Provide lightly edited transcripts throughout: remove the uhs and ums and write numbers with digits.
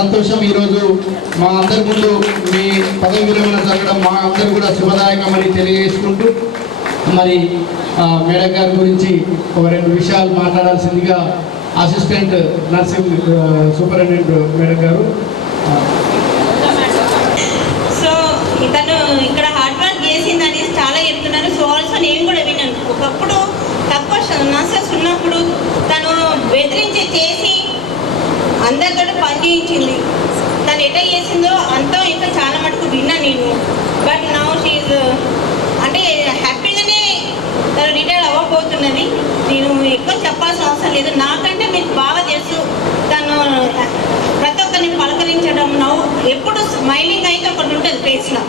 సంతోషం. ఈరోజు మా అందరి ముందు మీ పదవి విరమణ జరగడం మా అందరూ కూడా శుభదాయకమని తెలియజేసుకుంటూ, మరి మేడం గారి గురించి ఒక 2 విషయాలు మాట్లాడాల్సిందిగా అసిస్టెంట్ నర్సింగ్ సూపరింటెండెంట్ మేడం గారు. సో తను ఇక్కడ హార్డ్ వర్క్ చేసిందని చాలా చెప్తున్నారు. సో ఆల్సో నేను కూడా విన్నాను. ఒకప్పుడు తక్కువ నర్సెస్ ఉన్నప్పుడు తను బెదిరించి చేసి అందరితో పని చేయించింది. తను ఎట్లా చేసిందో అంతా ఇంకా చాలా మటుకు విన్నా నేను. బట్ నౌ షీఈ్ అంటే హ్యాపీగానే తను రిటైర్ అవ్వబోతున్నది. నేను ఎక్కువ చెప్పాల్సిన అవసరం లేదు. నాకంటే మీకు బాగా తెలుసు. తను ప్రతి ఒక్కరిని పలకరించడం, నవ్వు ఎప్పుడు స్మైలింగ్ అయితే ఒకటి ఉంటుంది ఫేస్లో.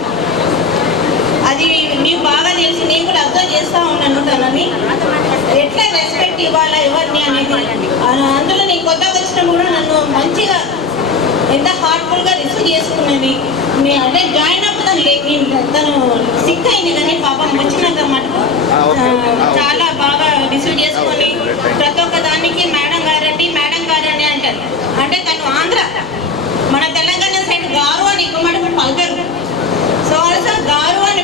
అది మీకు బాగా తెలుసు. నేను కూడా అబ్జర్వ్ చేస్తూ ఉన్నాను తనని ఎట్లా రెస్పెక్ట్ ఇవ్వాలా ఎవరిని అనేది. అందులో నేను కొత్తగా వచ్చినప్పుడు కూడా నన్ను మంచిగా ఎంత హార్ట్ఫుల్గా రిసీవ్ చేసుకున్నది. అంటే జాయిన్ అప్పుడు తను సిక్ అయింది, కానీ పాపం వచ్చినాక మటుకు చాలా బాగా రిసీవ్ చేసుకొని ప్రతి ఒక్క దానికి మేడం గారండి మేడం గారని అంటారు. అంటే తను ఆంధ్ర, మన తెలంగాణ సైడ్ గారు అని ఎక్కువ మటుకు పలకరు. సో ఆల్సో గారు అని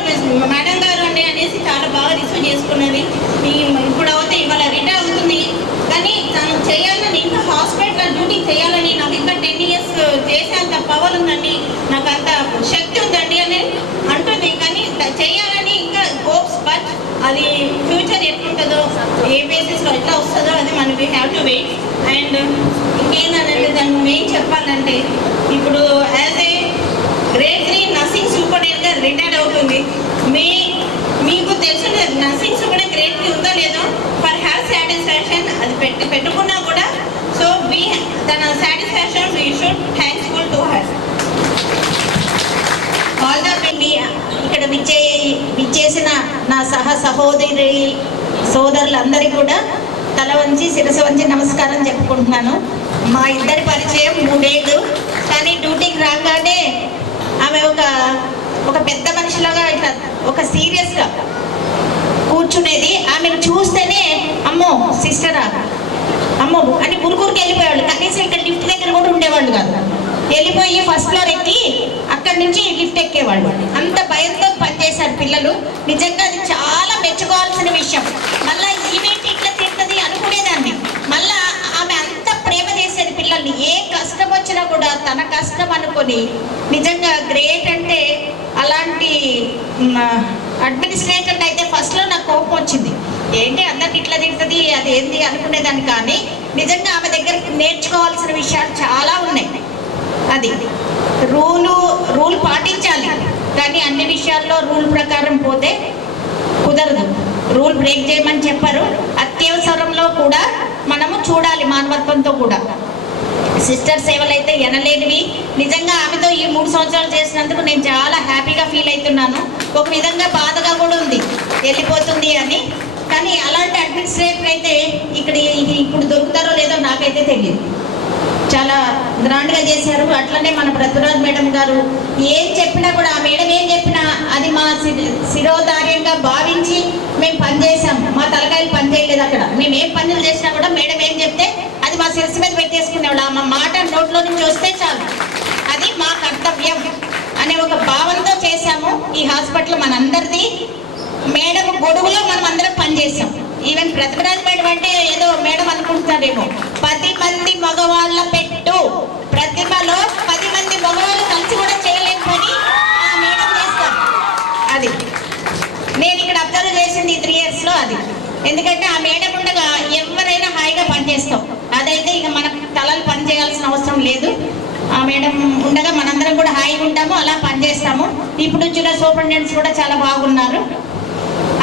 మేడం గారు అండి అనేసి చాలా బాగా రిసీవ్ చేసుకున్నది. ఇప్పుడు అవుతే ఇవాళ రిటైర్ అవుతుంది, కానీ తను చేయాలని ఇంకా హాస్పిటల్ డ్యూటీ చేయాలని, నాకు ఇంకా 10 years చేసేంత పవర్ ఉందండి, నాకు అంత శక్తి ఉందండి అని అంటుంది. కానీ చేయాలని ఇంకా హోప్స్. బట్ అది ఫ్యూచర్ ఎట్లుంటుందో, ఏ బేసిస్లో ఎట్లా వస్తుందో అది మనం we have to wait. And ఇంకేంటంటే దాన్ని మెయిన్ చెప్పాలంటే ఇప్పుడు యాజ్ ఏ గ్రేడ్ 3 నర్సింగ్ సూపరింటెండెంట్గా రిటైర్ అవుతుంది. మీకు తెలిసిన నర్సింగ్ సూపరింటెండెంట్ గ్రేడ్ 3 ఉందో లేదో, ఫర్ హెర్ సాటిస్ఫాక్షన్ అది పెట్టుకున్నా కూడా, సో తన satisfaction we should thankful to her. All the ఇక్కడ విచ్చేసిన నా సహోదరి సోదరులందరికీ కూడా తల వంచి శిరస వంచి నమస్కారం చెప్పుకుంటున్నాను. మా ఇద్దరి పరిచయం 3 ఏళ్ళు, కానీ డ్యూటీకి రాగానే ఆమె ఒక పెద్ద మనిషిలాగా ఇట్లా ఒక సీరియస్గా కూర్చునేది. ఆమెను చూస్తేనే అమ్మో సిస్టరా అమ్మో అని గురుకురికి వెళ్ళిపోయేవాళ్ళు. కనీసం ఇక్కడ లిఫ్ట్ దగ్గర కూడా ఉండేవాళ్ళు కాదు. వెళ్ళిపోయి ఫస్ట్ ఫ్లోర్ ఎక్కి అక్కడి నుంచి లిఫ్ట్ ఎక్కేవాళ్ళు. అంత భయంతో పనిచేశారు పిల్లలు. నిజంగా అది చాలా మెచ్చుకోవాల్సిన విషయం. మళ్ళీ ఈవెంట్ ఇట్లా తింటది అనుకునేదాన్ని. మళ్ళీ ఆమె అంత ప్రేమ చేసేది పిల్లల్ని. ఏ కష్టం వచ్చినా కూడా తన కష్టం అనుకొని, నిజంగా గ్రేట్. అంటే అలాంటి అడ్మినిస్ట్రేటర్ అయితే ఫస్ట్లో నాకు కోపం వచ్చింది. ఏంటి అందరికి ఇట్లా తింటుంది అది ఏంది అనుకునేదాన్ని. కానీ నిజంగా ఆమె దగ్గర నేర్చుకోవాల్సిన విషయాలు చాలా ఉన్నాయి. అది రూల్ పాటించాలి, కానీ అన్ని విషయాల్లో రూల్ ప్రకారం పోతే కుదరదు. రూల్ బ్రేక్ చేయమని చెప్పారు. అత్యవసరంలో కూడా మనము చూడాలి మానవత్వంతో కూడా. సిస్టర్ సేవలు అయితే ఎనలేనివి. నిజంగా ఆమెతో ఈ 3 సంవత్సరాలు చేసినందుకు నేను చాలా హ్యాపీగా ఫీల్ అవుతున్నాను. ఒక విధంగా బాధగా కూడా ఉంది వెళ్ళిపోతుంది అని. కానీ అలాంటి అడ్మినిస్ట్రేటర్ అయితే ఇప్పుడు దొరుకుతారో లేదో నాకైతే తెలియదు. చాలా గ్రాండ్గా చేశారు. అట్లనే మన పృథ్వీరాజ్ మేడం గారు ఏం చెప్పినా కూడా, ఆ మేడం ఏం చెప్పినా అది మా శిరోధార్యంగా భావించి మేము పనిచేసాం. మా తలకాయలు పనిచేయలేదు. అక్కడ మేము ఏం పనులు చేసినా కూడా మేడం ఏం చెప్తే అది మా శిరస్సు మీద పెట్టేసుకునేవాళ్ళు. మా మాట నోట్లో నుంచి వస్తే చాలు, అది మా కర్తవ్యం అనే ఒక భావంతో చేశాము. ఈ హాస్పిటల్ మనందరిది. మేడం గొడుగులో మనం అందరం పనిచేసాం. ఈవెన్ పృథ్వీరాజ్ మేడం అంటే ఏదో మేడం అనుకుంటున్నారేమో. 10 మంది మగవాళ్ళ పెట్టు ప్రతిభలో 10 మంది మగవాళ్ళు కలిసి కూడా చేయలేని పని ఆ మేడం చేస్తారు. అది నేను ఇక్కడ అబ్జర్వ్ చేసింది 3 yearsలో అది. ఎందుకంటే ఆ మేడం ఉండగా ఎవరైనా హాయిగా పనిచేస్తాం. అదైతే ఇక మన తలలు పని చేయాల్సిన అవసరం లేదు. ఆ మేడం ఉండగా మనందరం కూడా హాయిగా ఉంటాము, అలా పనిచేస్తాము. ఇప్పుడు వచ్చిన సూపరింటెండెంట్స్ కూడా చాలా బాగున్నారు.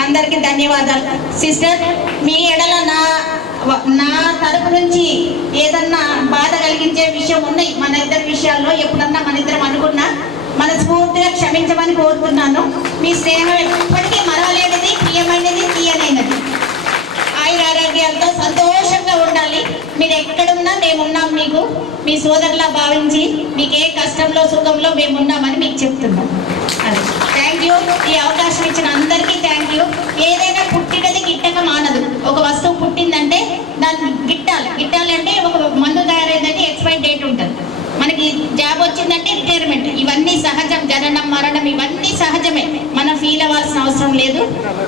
అందరికీ ధన్యవాదాలు. సిస్టర్, మీ ఎడల నా తరపు నుంచి ఏదన్నా బాధ కలిగించే విషయం ఉన్నాయి మన ఇద్దరి విషయాల్లో. ఎప్పుడన్నా మన ఇద్దరం అనుకున్నా మనస్ఫూర్తిగా క్షమించమని కోరుతున్నాను. మీ స్నేహం ఎప్పటికీ మరవలేనిది, ప్రియమైనది, తీయనైనది. ఆయురారోగ్యాలతో సంతోషంగా ఉండాలి. మీరు ఎక్కడున్నా మేమున్నాం. మీకు మీ సోదరులా భావించి మీకు ఏ కష్టంలో సుఖంలో మేమున్నామని మీకు చెప్తున్నాం. అది థ్యాంక్ యూ. ఈ అవకాశం ఇచ్చిన అందరికీ థ్యాంక్ యూ. ఏదైనా పుట్టినది గిట్టక మానదు. ఒక వస్తువు పుట్టిందంటే దాన్ని గిట్టాలి. గిట్టాలంటే ఒక మందు తయారైందంటే ఎక్స్పైరీ డేట్ ఉంటుంది. మనకి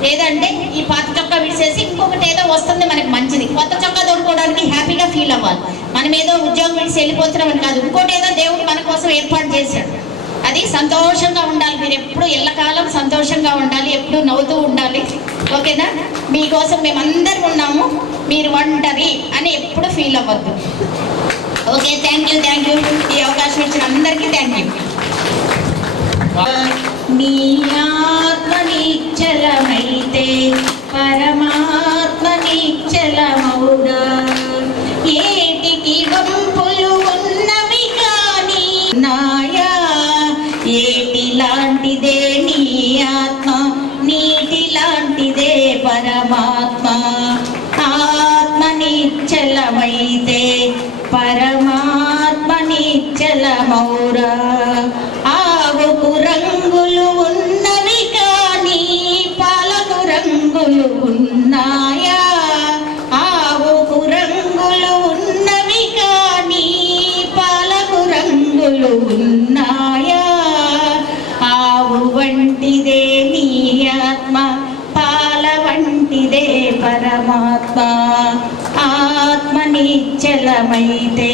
ఏదంటే ఈ పాత చొక్కా విడిచేసి ఇంకొకటి ఏదో వస్తుంది మనకి మంచిది, కొత్త చొక్కా దొరుకోవడానికి హ్యాపీగా ఫీల్ అవ్వాలి. మనం ఏదో ఉద్యోగం విడిచి వెళ్ళిపోతున్నామని కాదు, ఇంకోటి ఏదో దేవుడు మన కోసం ఏర్పాటు చేశాడు. అది సంతోషంగా ఉండాలి. మీరు ఎప్పుడు ఎల్లకాలం సంతోషంగా ఉండాలి, ఎప్పుడు నవ్వుతూ ఉండాలి. ఓకేనా? మీకోసం మేమందరం ఉన్నాము, మీరు ఒంటరి అని ఎప్పుడు ఫీల్ అవ్వద్దు. Okay, thank you. ఈ అవకాశం ఇచ్చిన అందరికీ థ్యాంక్ యూ. నీ ఆత్మ నిశ్చలమైతే పరమాత్మ నిశ్చలమౌగా, ఏటికి వంపులు ఉన్నవి కానీ నాయా, ఏటి లాంటిదే నీ ఆత్మ, నీటి లాంటిదే పరమాత్మ. ఆత్మ నిశ్చలమైతే పరమాత్మ నిశ్చలమౌరా, ఆవుకు రంగులు ఉన్నవి కానీ పాలకు రంగులు ఉన్నాయా, ఆవుకు రంగులు ఉన్నవి కానీ పాలకు రంగులు ఉన్నాయా. ఆవు వంటిదే నీ ఆత్మ, పాల వంటిదే పరమాత్మ. ఆత్మ నిశ్చలమైతే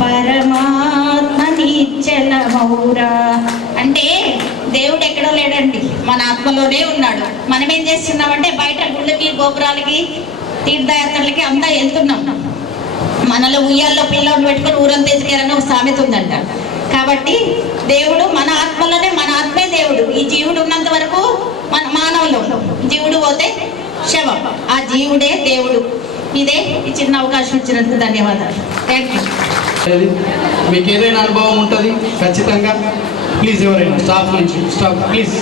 పరమాత్మ నిశ్చలమౌరా. అంటే దేవుడు ఎక్కడో లేడండి, మన ఆత్మలోనే ఉన్నాడు. మనం ఏం చేస్తున్నామంటే బయట గుళ్ళకి గోపురాలకి తీర్థయాత్రలకి అంతా వెళ్తున్నాం. మనలో ఉయ్యాల్లో పిల్లలు పెట్టుకొని ఊరంతా ఎదిగారని ఒక సామెత ఉందంట. కాబట్టి దేవుడు మన ఆత్మలోనే, మన ఆత్మే దేవుడు. ఈ జీవుడు ఉన్నంత వరకు మన మానవులు, జీవుడు పోతే శవం, ఆ జీవుడే దేవుడు. ఇదే ఈ చిన్న అవకాశం ఇచ్చినందుకు ధన్యవాదాలు. Thank you. మీకు ఏదైనా అనుభవం ఉంటుంది ఖచ్చితంగా. ప్లీజ్ ఎవరైనా స్టాఫ్ నుంచి స్టాఫ్ ప్లీజ్.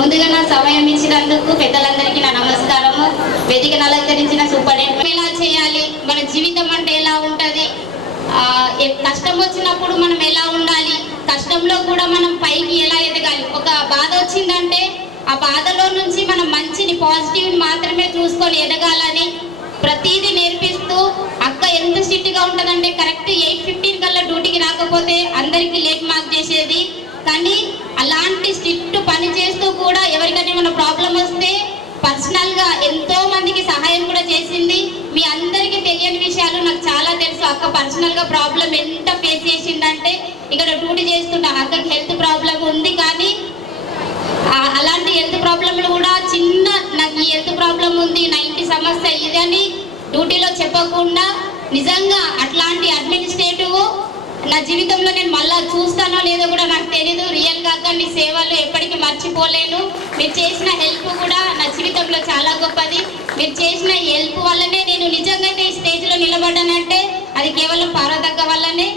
ముందుగా నా సమయం ఇచ్చినందుకు పెద్దలందరికీ నా నమస్కారము. వేదికను అలంకరించిన సూపరింటెండెంట్. ఎలా చేయాలి, మన జీవితం అంటే ఎలా ఉంటుంది, కష్టం వచ్చినప్పుడు మనం ఎలా ఉండాలి, కష్టంలో కూడా మనం పైకి ఎలా ఎదగాలి. ఒక బాధ వచ్చిందంటే ఆ బాధలో నుంచి మనం మంచిని, పాజిటివ్ మాత్రమే చూసుకొని ఎదగాలని ప్రతిదీ నేర్పిస్తూ, అక్క ఎంత స్ట్రిక్ట్గా ఉంటుందంటే కరెక్ట్ 8:15 కల్లా డ్యూటీకి రాకపోతే అందరికీ లేట్ మార్క్ చేసేది. కానీ అలాంటి స్ట్రిక్ట్ పని చేస్తూ కూడా ఎవరికైనా ఏమైనా ప్రాబ్లం వస్తే పర్సనల్గా ఎంతో మందికి సహాయం కూడా చేసింది. మీ అందరికీ తెలియని విషయాలు నాకు చాలా తెలుసు. అక్క పర్సనల్గా ప్రాబ్లం ఎంత ఫేస్ చేసిందంటే, ఇక్కడ డ్యూటీ చేస్తున్నా అక్కకి హెల్త్ ప్రాబ్లం ఉంది, కానీ అలాంటి హెల్త్ ప్రాబ్లంలు కూడా చిన్న, నాకు ఈ హెల్త్ ప్రాబ్లం ఉంది, నా ఇంటి సమస్య ఇదని డ్యూటీలో చెప్పకుండా, నిజంగా అట్లాంటి అడ్మినిస్ట్రేటివ్ నా జీవితంలో నేను మళ్ళీ చూస్తానో లేదో కూడా నాకు తెలీదు. రియల్గా మీ సేవలు ఎప్పటికీ మర్చిపోలేను. మీరు చేసిన హెల్ప్ కూడా నా జీవితంలో చాలా గొప్పది. మీరు చేసిన హెల్ప్ వల్లనే నేను నిజంగా ఈ స్టేజ్లో నిలబడ్డానంటే అది కేవలం పార్వతక్క వల్లనే.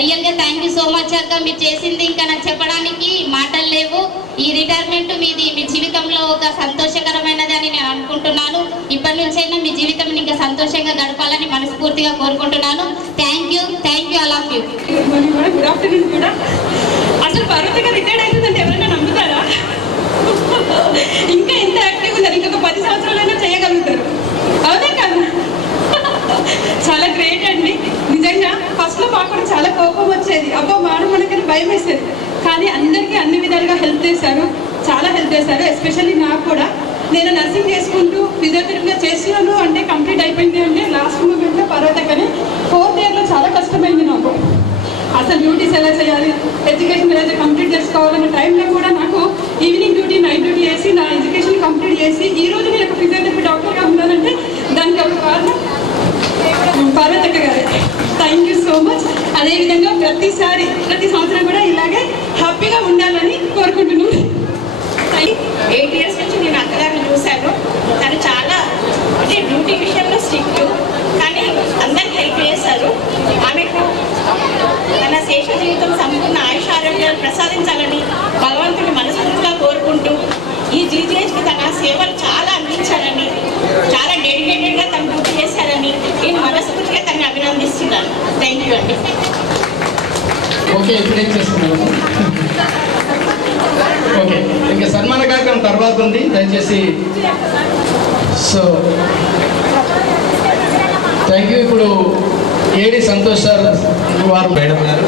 రియల్గా థ్యాంక్ యూ సో మచ్ అక్క. మీరు చేసింది ఇంకా నాకు చెప్పడానికి మాటలు లేవు. ఈ రిటైర్మెంట్ మీది మీ జీవితంలో ఒక సంతోషకరమైనది అని నేను అనుకుంటున్నాను. ఇప్పటి నుంచైనా మీ జీవితం ఇంకా సంతోషంగా గడపాలని మనస్ఫూర్తిగా కోరుకుంటున్నాను. Thank you all of you. Good afternoon కూడా. అసలు పార్వతక్క రిటైర్డ్ అవుతుందంటే ఎవరైనా నమ్ముతారా? ఇంకా ఎంత యాక్టివ్ ఉన్నారు, ఇంకొక 10 సంవత్సరాలైనా చేయగలుగుతారు. అవునా కదా? చాలా గ్రేట్ అండి నిజంగా. ఫస్ట్లో మాకు కూడా చాలా కోపం వచ్చేది, అబ్బో మేడం మనకని భయం వేసేది. కానీ అందరికీ అన్ని విధాలుగా హెల్ప్ చేశారు, చాలా హెల్ప్ చేశారు. ఎస్పెషల్లీ నాకు కూడా, నేను నర్సింగ్ చేసుకుంటూ ఫిజియోథెరపీగా చేస్తున్నాను అంటే కంప్లీట్ అయిపోయింది అంటే లాస్ట్ మూమెంట్లో పర్వతకని 4th ఇయర్లో చాలా కష్టమైంది నాకు. అసలు డ్యూటీస్ ఎలా చేయాలి, ఎడ్యుకేషన్ ఎలా కంప్లీట్ చేసుకోవాలనే టైంలో కూడా నాకు ఈవినింగ్ డ్యూటీ, నైట్ డ్యూటీ చేసి నా ఎడ్యుకేషన్ కంప్లీట్ చేసి ఈ రోజు నేను ఒక ఫిజియోథెరపీ డాక్టర్గా ఉన్నానంటే దానికి ఒక కారణం పార్వతక్క గారు. Thank you so much. అదేవిధంగా ప్రతి సంవత్సరం కూడా ఇలాగే హ్యాపీగా ఉండాలని కోరుకుంటున్నాను. 8 ఇయర్స్ నుంచి నేను అక్కగారిని చూశాను. తను చాలా అంటే డ్యూటీ విషయంలో స్ట్రిక్ట్, కానీ అందరికి హెల్ప్ చేశారు. ఆమెకు తన శేష జీవితం సంపూర్ణ ఆయుష ఆరోగ్యాలు ప్రసాదించాలని భగవంతుని మనస్ఫూర్తిగా కోరుకుంటూ ఈ జీజీహెచ్కి తన సేవలు చాలా అందించాలని, చాలా డెడికేటెడ్గా తను డ్యూటీ చేశారని నేను మనస్ఫూర్తిగా తనని అభినందిస్తున్నాను. థ్యాంక్ యూ అండి. ఓకే, ఇప్పుడు ఏం చేస్తున్నారు? ఓకే, ఇంకా సన్మాన కార్యక్రమం తర్వాత ఉంది, దయచేసి. So thank you. ఇప్పుడు ఏడి సంతోష్ సార్ వారు మేడం గారు,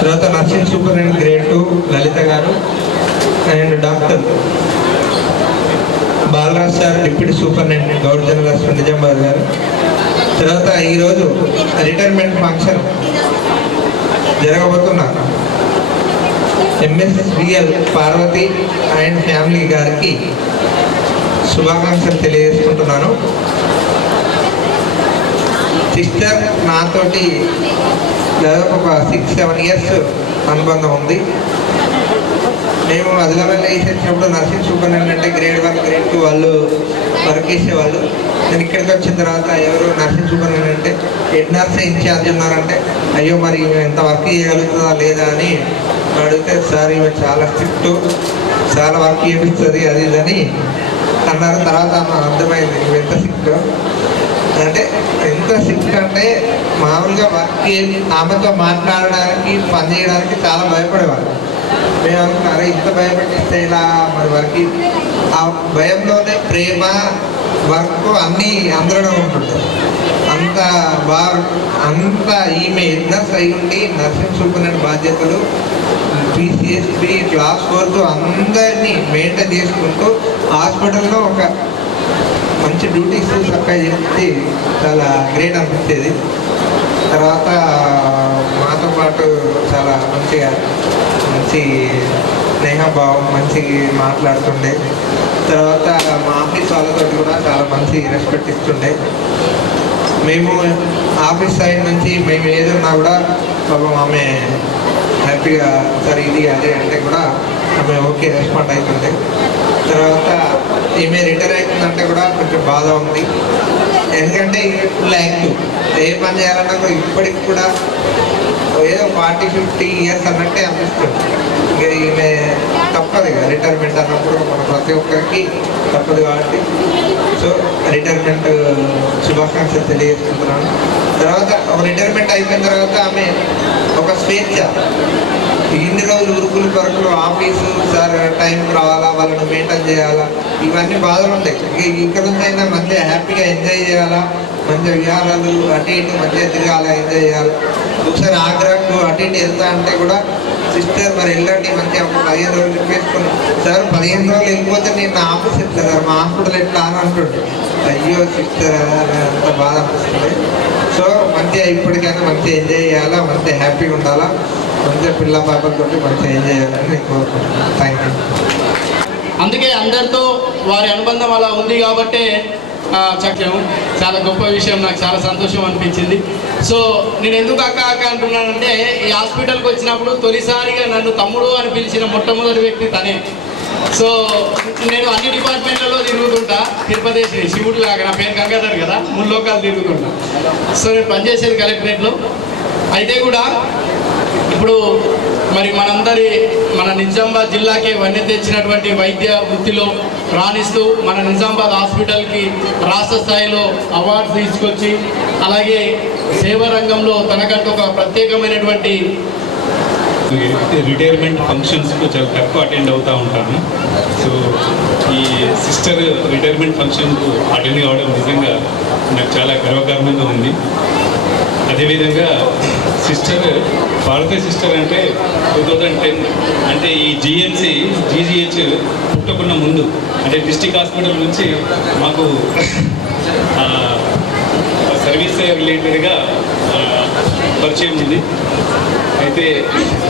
తర్వాత నర్సింగ్ సూపరింటెండెంట్ గ్రేడ్ 2 లలిత గారు, and doctor Balraj sir deputy superintendent Goud general hospital Nizamabad గారు, తర్వాత ఈరోజు రిటైర్మెంట్ ఫంక్షన్ జరగబోతున్న ఎంఎస్విఎల్ పార్వతి అండ్ ఫ్యామిలీ గారికి శుభాకాంక్షలు తెలియజేసుకుంటున్నాను. సిస్టర్ నాతోటి దాదాపు ఒక 6-7 ఇయర్స్ అనుబంధం ఉంది. మేము ఆదిలాబాద్ వేసేసినప్పుడు నర్సింగ్ సూపరింటెండెంట్ గ్రేడ్ 1, గ్రేడ్ 2 వాళ్ళు వర్క్ చేసేవాళ్ళు. నేను ఇక్కడికి వచ్చిన తర్వాత ఎవరు నర్సింగ్ సూపరింటెండెంట్ అంటే హెడ్ నర్స్ ఇన్ఛార్జ్ ఉన్నారంటే, అయ్యో మరి ఎంత వర్క్ చేయగలుగుతుందా లేదా అని అడిగితే, సార్ ఈమె చాలా స్ట్రిక్ట్, చాలా వర్క్ చేపిస్తుంది అది ఇదని అన్నారు. తర్వాత అర్థమైంది ఇవి ఎంత స్ట్రిక్ట్ అంటే. ఎంత స్ట్రిక్ట్ అంటే మామూలుగా వర్క్ ఆమెతో మాట్లాడడానికి, పని చేయడానికి చాలా భయపడేవాళ్ళు. మేము అనుకున్నారా ఇంత భయపడిస్తే ఇలా మరి వర్క్, ఆ భయంలోనే ప్రేమ, వర్క్ అన్నీ అందరూ ఉంటుంటాయి. అంత బాగా అంత ఈమె నర్స్ అయి ఉండి నర్సింగ్ సూపరింటెండెంట్ బాధ్యతలు PCSB క్లాస్ 4 అందరినీ మెయింటైన్ చేసుకుంటూ హాస్పిటల్లో ఒక మంచి డ్యూటీస్ చక్కగా చేసి చాలా గ్రేట్ అనిపించేది. తర్వాత మాతో పాటు చాలా మంచి స్నేహభావం, మంచి మాట్లాడుతుండే. తర్వాత మా ఆఫీస్ వాళ్ళతో కూడా చాలా మంచి రెస్పెక్ట్ ఇస్తుండే. మేము ఆఫీస్ సైడ్ నుంచి మేము ఏదన్నా కూడా పాపం ఆమె హ్యాపీగా సరే ఇది అదే అంటే కూడా ఆమె ఓకే రెస్పాండ్ అవుతుంది. తర్వాత ఈమె రిటైర్ అవుతుందంటే కూడా కొంచెం బాధ ఉంది. ఎందుకంటే ఫుల్ యాక్టివ్, ఏ పని చేయాలన్నా కూడా ఇప్పటికి కూడా ఏదో 40-50 ఇయర్స్ అన్నట్టే అనిపిస్తుంది. ఇక ఈమె తప్పదు ఇక రిటైర్మెంట్ అన్నప్పుడు మన ప్రతి ఒక్కరికి తప్పదు కాబట్టి, సో రిటైర్మెంట్ శుభాకాంక్షలు తెలియజేసుకుంటున్నాను. తర్వాత రిటైర్మెంట్ అయిపోయిన తర్వాత ఆమె ఒక స్వేచ్ఛ, ఇన్ని రోజులు ఉరుకులు పరుకులు ఆఫీసు సార్ టైంకి రావాలా, వాళ్ళని మెయింటైన్ చేయాలా, ఇవన్నీ బాధలు ఉంటాయి. ఇక్కడ నుంచి అయినా మంచిగా హ్యాపీగా ఎంజాయ్ చేయాలా, మంచిగా విహారాలు అటు ఇటు మంచిగా తిరగాలా, ఎంజాయ్ చేయాలి. ఒకసారి ఆగ్రాకు అటు ఇటు వెళ్తా అంటే కూడా సిస్టర్ మరి వెళ్ళండి మంచిగా ఒక 15 రోజులు చెప్పేసుకుని, సార్ 15 రోజులు వెళ్ళిపోతే నేను నా ఆఫీస్ ఎట్లా సార్, మా హాస్పిటల్ ఎట్లా అని అంటుండే. అయ్యో సిస్టర్ అంత బాధ అనిపిస్తుంది. సో మంచిగా ఇప్పటికైనా మంచిగా ఎంజాయ్ చేయాలా, మంచిగా హ్యాపీగా ఉండాలా, మంచిగా పిల్ల పాపలతో మంచిగా ఎంజాయ్ చేయాలని నేను కోరుకుంటున్నాను. Thank you. అందుకే అందరితో వారి అనుబంధం అలా ఉంది కాబట్టే చక్కము చాలా గొప్ప విషయం, నాకు చాలా సంతోషం అనిపించింది. సో నేను ఎందుకు అక్క అక్క అంటున్నానంటే, ఈ హాస్పిటల్కి వచ్చినప్పుడు తొలిసారిగా నన్ను తమ్ముడు అని పిలిచిన మొట్టమొదటి వ్యక్తి తనే. సో నేను అన్ని డిపార్ట్మెంట్లలో తిరుగుతుంటా, తిరుపతి శివుడు లాగా, నా పేరు గంగాధర్ కదా, 3 లోకాలు తిరుగుతుంటా. సో నేను పనిచేసేది కలెక్టరేట్లో. అయితే కూడా ఇప్పుడు మరి మన నిజామాబాద్ జిల్లాకే వన్నె తెచ్చినటువంటి వైద్య వృత్తిలో రాణిస్తూ మన నిజామాబాద్ హాస్పిటల్కి రాష్ట్ర స్థాయిలో అవార్డ్స్ తీసుకొచ్చి, అలాగే సేవా రంగంలో తనకంటూ ఒక ప్రత్యేకమైనటువంటి రిటైర్మెంట్ ఫంక్షన్స్కు చాలా తక్కువ అటెండ్ అవుతూ ఉంటాను. సో ఈ సిస్టర్ రిటైర్మెంట్ ఫంక్షన్కు అటెండ్ కావడం నిజంగా నాకు చాలా గర్వకారణంగా ఉంది. అదేవిధంగా సిస్టర్ భారతీయ సిస్టర్ అంటే 2010 అంటే ఈ జీజీహెచ్ పుట్టకున్న ముందు అంటే డిస్ట్రిక్ట్ హాస్పిటల్ నుంచి మాకు సర్వీస్ రిలేటెడ్గా పరిచయం ఉంది. అయితే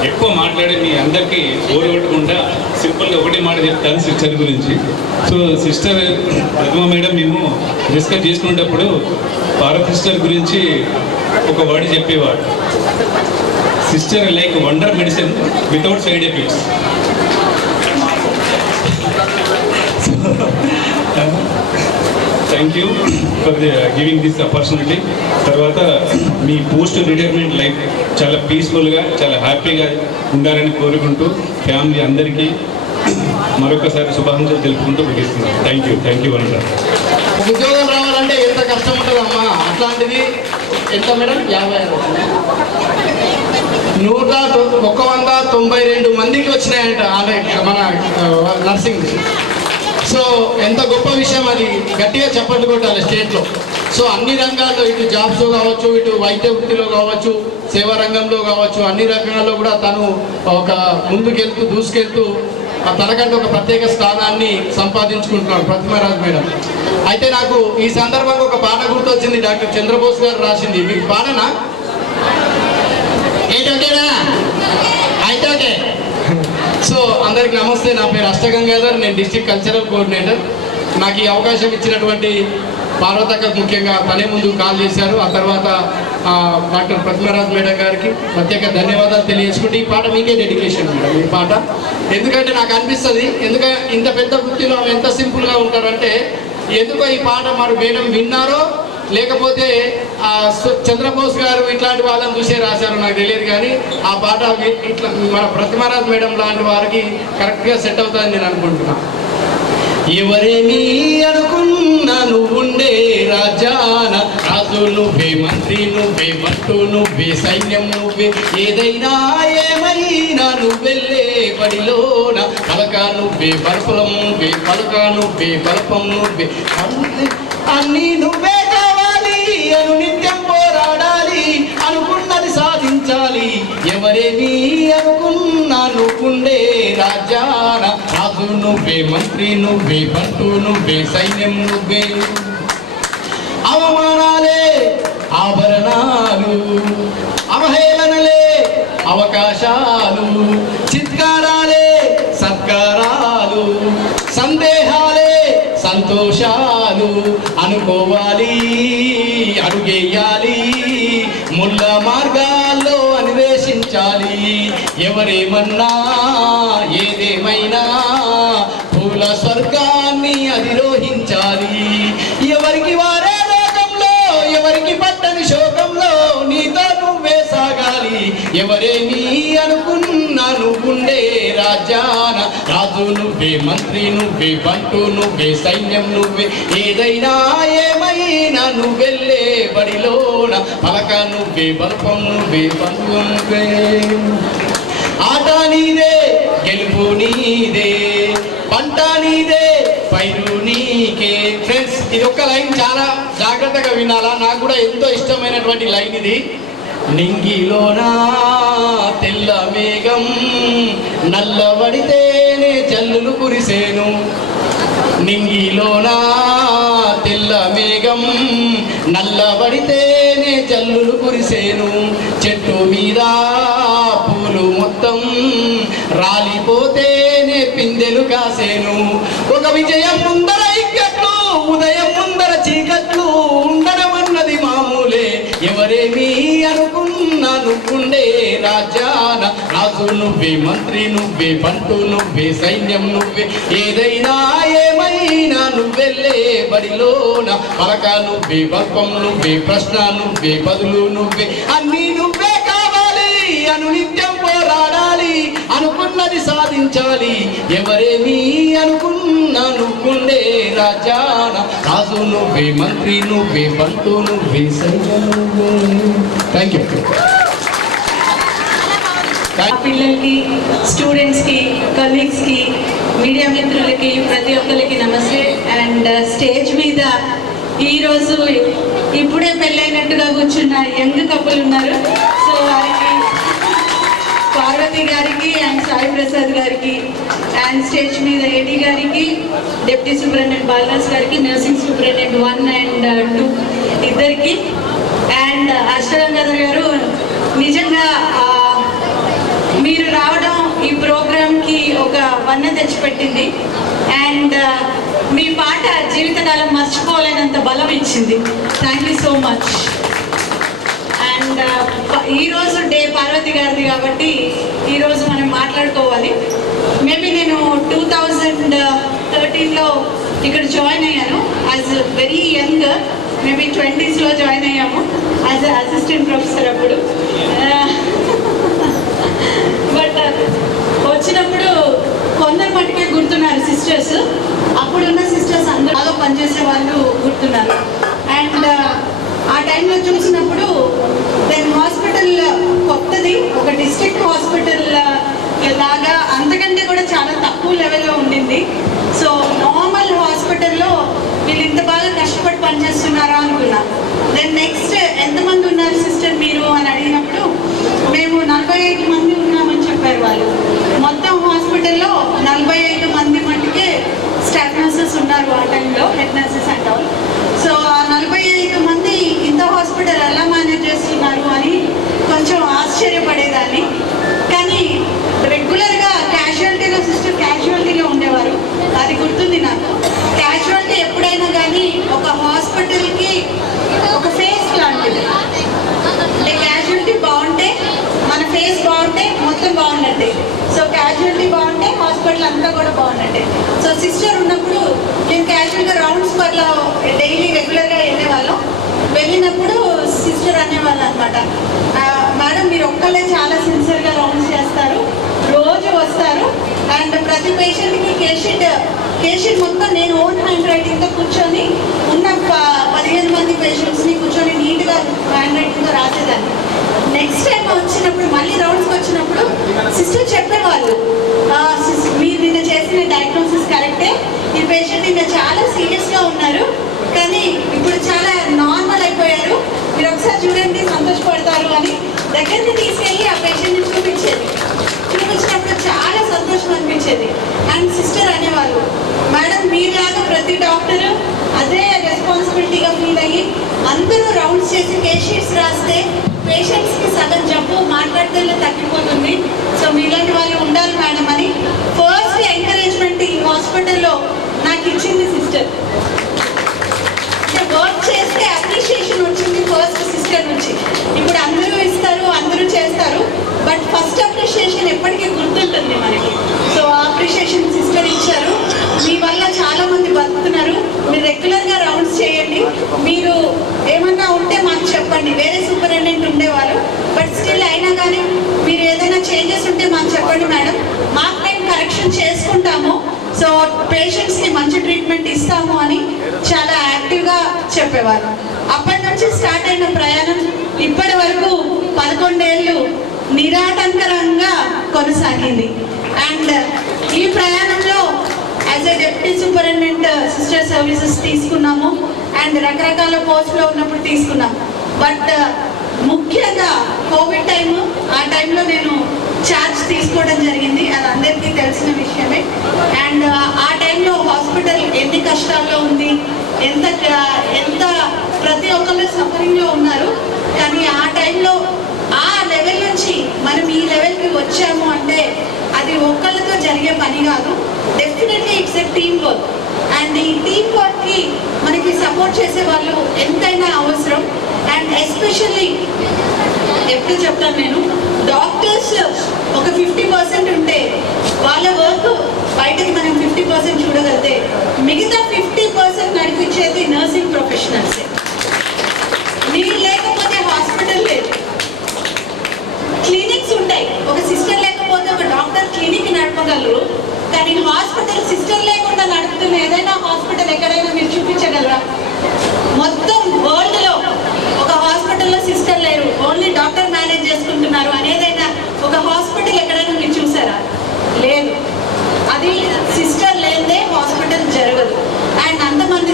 ఎక్కువ మాట్లాడి మీ అందరికీ ఓడగొట్టకుండా సింపుల్గా ఒకటి మాట చెప్తాను సిస్టర్ గురించి. సో సిస్టర్ ప్రతిమ మేడం మేము డిస్కస్ చేసుకునేటప్పుడు భారత సిస్టర్ గురించి ఒక వర్డ్ చెప్పేవాడు. Sister like wonder medicine without side effects. Thank you for giving this opportunity. తర్వాత మీ పోస్ట్ రిటైర్మెంట్ లైఫ్ చాలా పీస్ఫుల్గా చాలా హ్యాపీగా ఉండాలని కోరుకుంటూ ఫ్యామిలీ అందరికీ మరొకసారి శుభాకాంక్షలు తెలుపుకుంటూ ముగిస్తున్నాను. థ్యాంక్ యూ అంటారు. ఉద్యోగం రావాలంటే ఎంత కష్టం ఉంటుందమ్మా. అట్లాంటిది ఎంత మేడం 192 మందికి వచ్చినాయంట అంటే మన నర్సింగ్. సో ఎంత గొప్ప విషయం అది, గట్టిగా చప్పట్లు కొట్టాలి స్టేట్లో. సో అన్ని రంగాల్లో ఇటు జాబ్స్లో కావచ్చు, ఇటు వైద్య వృత్తిలో కావచ్చు, సేవా రంగంలో కావచ్చు, అన్ని రంగాల్లో కూడా తను ఒక ముందుకెళ్తూ దూసుకెళ్తూ తనకంటే ఒక ప్రత్యేక స్థానాన్ని సంపాదించుకుంటున్నాడు ప్రతిమరాజ్ మేడం. అయితే నాకు ఈ సందర్భంగా ఒక పాట గుర్తొచ్చింది, డాక్టర్ చంద్రబోస్ గారు రాసింది. మీకు పాడనా? ఏంటంటేనా? అయితే ఓకే. సో అందరికి నమస్తే, నా పేరు అష్టగంగాధర్, నేను డిస్ట్రిక్ట్ కల్చరల్ కోఆర్డినేటర్. నాకు ఈ అవకాశం ఇచ్చినటువంటి పార్వతక్కకు ముఖ్యంగా తనే ముందు కాల్ చేశారు. ఆ తర్వాత డాక్టర్ ప్రతిమరాజ్ మేడం గారికి ప్రత్యేక ధన్యవాదాలు తెలియజేసుకుంటే ఈ పాట మీకే డెడికేషన్ మేడం. ఈ పాట ఎందుకంటే నాకు అనిపిస్తుంది, ఎందుకంటే ఇంత పెద్ద వృత్తిలో ఎంత సింపుల్గా ఉంటారంటే ఎందుకో ఈ పాట మరి మేడం విన్నారో లేకపోతే చంద్రబోస్ గారు ఇట్లాంటి వాళ్ళని చూసే రాశారు నాకు తెలియదు, కానీ ఆ పాట ఇట్లా మన ప్రతిమరాజ్ మేడం లాంటి వారికి కరెక్ట్గా సెట్ అవుతుందని నేను అనుకుంటున్నాను. ఎవరేమీ అనుకున్నా నువ్వుండే రాజాన, రాజు నువ్వే, మంత్రి నువ్వే, మంటూ నువ్వే, సైన్యం నువ్వే, ఏదైనా ఏమైనా నువ్వెళ్ళే బడిలోన, పలక నువ్వే, బల్పం నువ్వే, పలక నువ్వే, బల్పం నువ్వే, అన్నీ నువ్వే కావాలి, అను నిత్యం పోరాడాలి, అనుకున్నది సాధించాలి. ఎవరేమీ అనుకున్నా నువ్వుండే రాజాన, రాజు నువ్వే, మంత్రి నువ్వే, బంటూ నువ్వే, సైన్యం నువ్వే. అవమానాలే ఆభరణాలు, అవహేళనలే అవకాశాలు, చిత్కారాలే సత్కారాలు, సందేహాలే సంతోషాలు, అనుకోవాలి అడుగేయాలి, ముళ్ళ మార్గాల్లో అన్వేషించాలి. ఎవరేమన్నా ఏదేమైనా పూల స్వర్గాన్ని అధిరోహించాలి. ఎవరికి వారే లోకంలో, ఎవరికి పట్టని శోకంలో, నీతో నువ్వే సాగాలి. ఎవరేమీ అనుకున్నా నువ్వుండే రాజాన, రాజు నువ్వే, మంత్రి నువ్వే, బంటూ నువ్వే, సైన్యం నువ్వే, ఏదైనా ఏమైనా నువ్వెళ్ళే బడిలోన, పలక నువ్వే, బల్పం నువ్వే, బంధు నువ్వే. ఆట నీదే, గెలుపు నీదే, పంట నీదే, పైరు నీకే. ఫ్రెండ్స్, ఇది ఒక్క లైన్ చాలా జాగ్రత్తగా వినాలా, నాకు కూడా ఎంతో ఇష్టమైనటువంటి లైన్ ఇది. నింగిలోనా తెల్ల మేఘం, నల్లబడితేనే జల్లులు కురిసేను. నింగిలోనా తెల్ల మేఘం, నల్లబడితేనే జల్లులు కురిసేను. చెట్టు మీద పూలు మొత్తం రాలిపోతేనే పిందెలు కాసేను. ఒక విజయం ముందర ఇక్కట్లు, ఉదయం ముందర చీకట్లు, ఉండడం అన్నది మామూలే. ఎవరేమీ అనుకున్నా నువ్వుండే రాజాన, రాజు నువ్వే, మంత్రి నువ్వే, బంటూ నువ్వే, సైన్యం నువ్వే, ఏదైనా ఏమైనా నువ్వెళ్ళే బడిలోన, పలక నువ్వే, బల్పం నువ్వే, ప్రశ్న నువ్వే, బదులు నువ్వే, అన్నీ నువ్వే కావాలి, అను నిత్యం పోరాడాలి, అనుకున్నది సాధించాలి. ఎవరేమీ అనుకున్నా నువ్వుండే రాజాన, రాజు నువ్వే, మంత్రి నువ్వే, బంటూ నువ్వే, సైన్యం నువ్వే. Thank you. పిల్లలకి, స్టూడెంట్స్కి, కలీగ్స్కి, మీడియా మిత్రులకి, ప్రతి ఒక్కరికి నమస్తే. అండ్ స్టేజ్ మీద ఈరోజు ఇప్పుడే పెళ్ళైనట్టుగా కూర్చున్న యంగ్ కపుల్ ఉన్నారు. సో వారికి పార్వతి గారికి అండ్ సాయి ప్రసాద్ గారికి అండ్ స్టేజ్ మీద ఏడీ గారికి, డిప్యూటీ సూపరింటెండెంట్ బాలరాజ్ గారికి, నర్సింగ్ సూపరింటెండెంట్ 1 and 2 ఇద్దరికి, అండ్ అష్టగంగాధర్ గారు నిజంగా మీరు రావడం ఈ ప్రోగ్రామ్కి ఒక వన్న తెచ్చిపెట్టింది. అండ్ మీ పాట జీవితకాలం మర్చిపోలేనంత బలం ఇచ్చింది. Thank you so much. And ఈరోజు డే పార్వతి గారిది కాబట్టి ఈరోజు మనం మాట్లాడుకోవాలి. మేబీ నేను 2013లో ఇక్కడ జాయిన్ అయ్యాను యాజ్ వెరీ యంగ్, మేబీ 20sలో జాయిన్ అయ్యాము యాజ్ అసిస్టెంట్ ప్రొఫెసర్. అప్పుడు బట్ వచ్చినప్పుడు కొందరు మట్టుకే గుర్తున్నారు సిస్టర్స్, అప్పుడున్న సిస్టర్స్ అందరూ బాగా పనిచేసే వాళ్ళు గుర్తున్నారు. అండ్ ఆ టైంలో చూసినప్పుడు దెన్ హాస్పిటల్ కొత్తది, ఒక డిస్ట్రిక్ట్ హాస్పిటల్ లాగా అంతకంటే కూడా చాలా తక్కువ లెవెల్లో ఉండింది. సో నార్మల్ హాస్పిటల్లో వీళ్ళు ఇంత బాగా కష్టపడి పనిచేస్తున్నారా అనుకున్నా. దెన్ నెక్స్ట్ ఎంతమంది ఉన్నారు సిస్టర్ మీరు అని అడిగినప్పుడు మేము 45 మంది ఉన్నామని చెప్పారు వాళ్ళు. మొత్తం హాస్పిటల్లో 45 మంది మట్టుకే స్టాఫ్ నర్సెస్ ఉన్నారు ఆ టైంలో, head nurses and all. So ఆ 45 మంది ఇంత హాస్పిటల్ ఎలా మేనేజ్ చేస్తున్నారు అని కొంచెం ఆశ్చర్యపడేదాన్ని. కానీ రెగ్యులర్గా క్యాజువాలిటీలో సిస్టర్ క్యాజువాలిటీలో ఉండేవారు, అది గుర్తుంది నాకు. క్యాజువాలిటీ ఎప్పుడైనా కానీ ఒక హాస్పిటల్కి ఒక ఫేస్ లాంటిది. అంటే క్యాజువాలిటీ బాగుంటే మన ఫేస్ బాగుంటే మొత్తం బాగున్నట్టే. సో క్యాజువాలిటీ బాగుంటే హాస్పిటల్ అంతా కూడా బాగున్నట్టే. సో సిస్టర్ ఉన్నప్పుడు మేము క్యాజువల్గా రౌండ్స్ వల్ల డైలీ రెగ్యులర్గా వెళ్ళేవాళ్ళం. వెళ్ళినప్పుడు సిస్టర్ అనేవాళ్ళు అనమాట, మేడం మీరు ఒక్కళ్ళే చాలా సిన్సియర్గా రౌండ్స్ చేస్తారు, రోజు వస్తారు అండ్ ప్రతి పేషెంట్కి కేషీట్ మొత్తం నేను ఓన్ హ్యాండ్ రైటింగ్తో కూర్చొని ఉన్న 15 మంది పేషెంట్స్ని కూర్చొని నీట్గా హ్యాండ్ రైటింగ్తో రాసేదాన్ని. నెక్స్ట్ టైం వచ్చినప్పుడు మళ్ళీ రౌండ్స్కి వచ్చినప్పుడు సిస్టర్ చెప్పేవాళ్ళు, మీరు నిన్న చేసిన డయాగ్నోసిస్ కరెక్టే, ఈ పేషెంట్ నిన్న చాలా సీరియస్గా ఉన్నారు కానీ ఇప్పుడు చాలా నార్మల్ అయిపోయారు, మీరు ఒకసారి చూడండి సంతోషపడతారు అని దగ్గరికి తీసుకెళ్ళి ఆ పేషెంట్ని చూపించినప్పుడు చాలా సంతోషం అనిపించేది. అండ్ సిస్టర్ అనేవాళ్ళు, మేడం మీలాగా ప్రతి డాక్టరు అదే రెస్పాన్సిబిలిటీగా ఫీల్ అయ్యి అందరూ రౌండ్స్ చేసి కేషీట్స్ రాస్తే పేషెంట్స్కి సగం జబ్బు మాట్లాడితే తగ్గిపోతుంది. సో మీలాంటి వాళ్ళు ఉండాలి మేడం అని ఫస్ట్ ఎంకరేజ్మెంట్ ఈ హాస్పిటల్లో నాకు ఇచ్చింది సిస్టర్. వర్క్ చేస్తే అప్రిషియేషన్ వచ్చింది ఫస్ట్ సిస్టర్ నుంచి. ఇప్పుడు అందరూ ఇస్తారు, అందరూ చేస్తారు, బట్ ఫస్ట్ అప్రిషియేషన్ ఎప్పటికీ గుర్తుంటుంది మనకి. సో ఆ అప్రిషియేషన్ సిస్టర్ ఇచ్చారు. మీ వల్ల చాలా మంది బతుకుతున్నారు, మీరు రెగ్యులర్గా రౌండ్స్ చేయండి, మీరు ఏమన్నా ఉంటే మాకు చెప్పండి. వేరే సూపరింటెండెంట్ ఉండేవారు బట్ స్టిల్ అయినా కానీ మీరు ఏదైనా చేంజెస్ ఉంటే మాకు చెప్పండి మేడం, మాకు మేము కరెక్షన్ చేసుకుంటాము, సో పేషెంట్స్కి మంచి ట్రీట్మెంట్ ఇస్తాము అని చాలా యాక్టివ్గా చెప్పేవారు. అప్పటి నుంచి స్టార్ట్ అయిన ప్రయాణం ఇప్పటి వరకు 11 ఏళ్ళు నిరాటంకరంగా కొనసాగింది. అండ్ ఈ ప్రయాణంలో as a deputy superintendent sister services తీసుకున్నాము అండ్ రకరకాల పోస్ట్లో ఉన్నప్పుడు తీసుకున్నాము. బట్ ముఖ్యంగా కోవిడ్ టైము, ఆ టైంలో నేను ఛార్జ్ తీసుకోవడం జరిగింది, అది అందరికీ తెలిసిన విషయమే. అండ్ ఆ టైంలో హాస్పిటల్ ఎన్ని కష్టాల్లో ఉంది, ఎంత ప్రతి ఒక్కళ్ళు సఫరింగ్లో ఉన్నారు. కానీ ఆ టైంలో ఆ లెవెల్ నుంచి మనం ఈ లెవెల్కి వచ్చాము అంటే అది ఒక్కళ్ళతో జరిగే పని కాదు, definitely it's a team work. And ఈ టీమ్ వర్క్కి మనకి సపోర్ట్ చేసే వాళ్ళు ఎంతైనా అవసరం. అండ్ ఎస్పెషల్లీ ఎప్పుడు చెప్తాను నేను, డాక్టర్స్ ఒక 50% ఉంటే వాళ్ళ వర్క్ బయటకి మనం 50% చూడగలితే మిగతా 50% నడిపించేది నర్సింగ్ ప్రొఫెషనల్సే. మీరు లేకపోతే హాస్పిటల్ లేదు, క్లినిక్స్ ఉంటాయి, ఒక సిస్టర్ లేకపోతే ఒక డాక్టర్ క్లినిక్ నడపగలరు, కానీ హాస్పిటల్ సిస్టర్ లేకుండా నడుపుతున్న ఏదైనా హాస్పిటల్ ఎక్కడైనా మీరు చూపించగలరా? మొత్తం వరల్డ్లో ఒక హాస్పిటల్లో సిస్టర్ లేరు, ఓన్లీ డాక్టర్ మేనేజ్ చేసుకుంటున్నారు అనేదైనా ఒక హాస్పిటల్ ఎక్కడైనా మీరు చూసారా? లేదు. అది సిస్టర్ లేదే హాస్పిటల్ జరగదు. అండ్ అంతమంది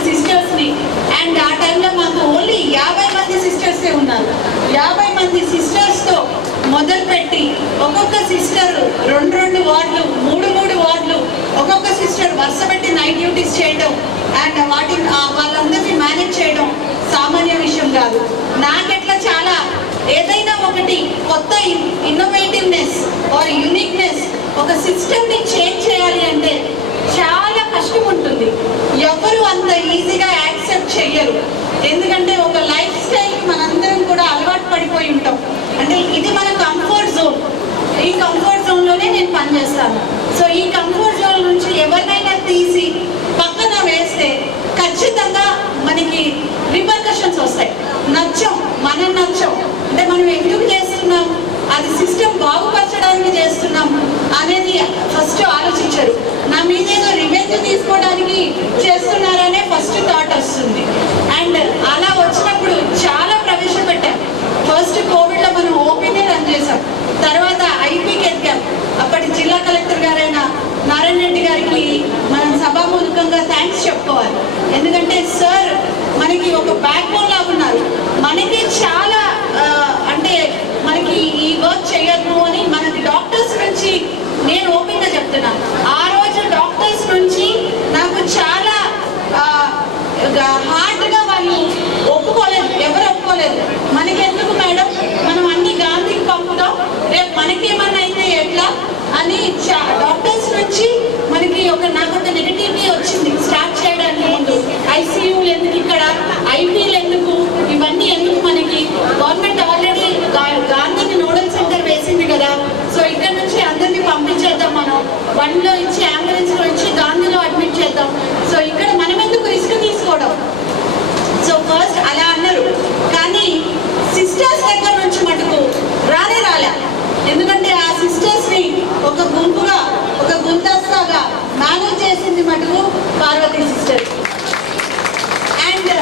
50 మంది సిస్టర్స్తో మొదలుపెట్టి ఒక్కొక్క సిస్టర్ 2 వార్డులు 3 వార్డులు ఒక్కొక్క సిస్టర్ వరుస పెట్టి నైట్ డ్యూటీస్ చేయడం అండ్ వాళ్ళందరినీ మేనేజ్ చేయడం సామాన్య విషయం కాదు. నాకెట్లా చాలా ఏదైనా ఒకటి కొత్త ఇన్నోవేటివ్నెస్ ఆర్ యూనిక్నెస్ ఒక సిస్టమ్ని చేంజ్ చేయాలి అంటే చాలా కష్టం ఉంటుంది. ఎవరు అంత ఈజీగా యాక్సెప్ట్ చెయ్యరు. ఎందుకంటే ఒక లైఫ్ స్టైల్ మనందరం కూడా అలవాటు పడిపోయి ఉంటాం. అంటే ఇది మన కంఫర్ట్ జోన్. ఈ కంఫర్ట్ జోన్లోనే నేను పనిచేస్తాను. సో ఈ కంఫర్ట్ జోన్ నుంచి ఎవరినైనా తీసి పక్కన వేస్తే ఖచ్చితంగా మనకి రిపర్కషన్స్ వస్తాయి. మనం నచ్చం అంటే మనం ఎందుకు చేస్తున్నాం, అది సిస్టమ్ బాగుపరచడానికి చేస్తున్నాం అనేది ఫస్ట్ ఆలోచించరు. నా మీద ఏదో రివెంజ్ తీసుకోవడానికి చేస్తున్నారనే ఫస్ట్ థాట్ వస్తుంది. అండ్ అలా వచ్చినప్పుడు చాలా ప్రవేశపెట్టాం. ఫస్ట్ కోవిడ్లో మనం ఓపీనే రన్ చేసాం, తర్వాత ఐపీకి ఎదిగాం. అప్పటి జిల్లా కలెక్టర్ గారైన నారాయణ రెడ్డి గారికి మనం సభాముఖంగా థ్యాంక్స్ చెప్పుకోవాలి. ఎందుకంటే సార్ మనకి ఒక బ్యాక్ బోన్ లాగా ఉన్నారు. మనకి చాలా అంటే మనకి ఈ వర్క్ చేయొద్దు అని మనకి డాక్టర్స్ నుంచి నేను ఓపెన్గా చెప్తున్నాను. ఆ రోజు డాక్టర్స్ నుంచి నాకు చాలా హార్డ్గా వాళ్ళు ఒప్పుకోలేదు, ఎవరు ఒప్పుకోలేదు. మనకి ఎందుకు మేడం, మనం అన్ని గాంధీకి పంపుదాం, రేపు మనకేమన్నా అయితే ఎట్లా అని డాక్టర్స్ నుంచి మనకి నాకు ఒక నెగటివిటీ వచ్చింది. స్టార్ట్ చేయడానికి ముందు ఐసీయూలు ఎందుకు, ఇక్కడ ఐపీలు ఎందుకు, ఇవన్నీ ఎందుకు, మనకి గవర్నమెంట్ ఆల్రెడీ గాంధీకి నోడల్ సెంటర్ వేసింది కదా, సో ఇక్కడ నుంచి అందరినీ పంపించేద్దాం, మనం 1లో ఇచ్చి అంబులెన్స్లో ఇచ్చి గాంధీలో అడ్మిట్ చేద్దాం, సో ఇక్కడ మనం ఎందుకు రిస్క్ తీసుకోవడం. సో ఫస్ట్ అలా అన్నారు. కానీ సిస్టర్స్ దగ్గర నుంచి మటుకు రాలే. ఎందుకంటే ఆ సిస్టర్స్ని ఒక గుంపుగా ఒక గుందస్తాగా మేనేజ్ చేసింది మటుకు పార్వతి సిస్టర్. అండ్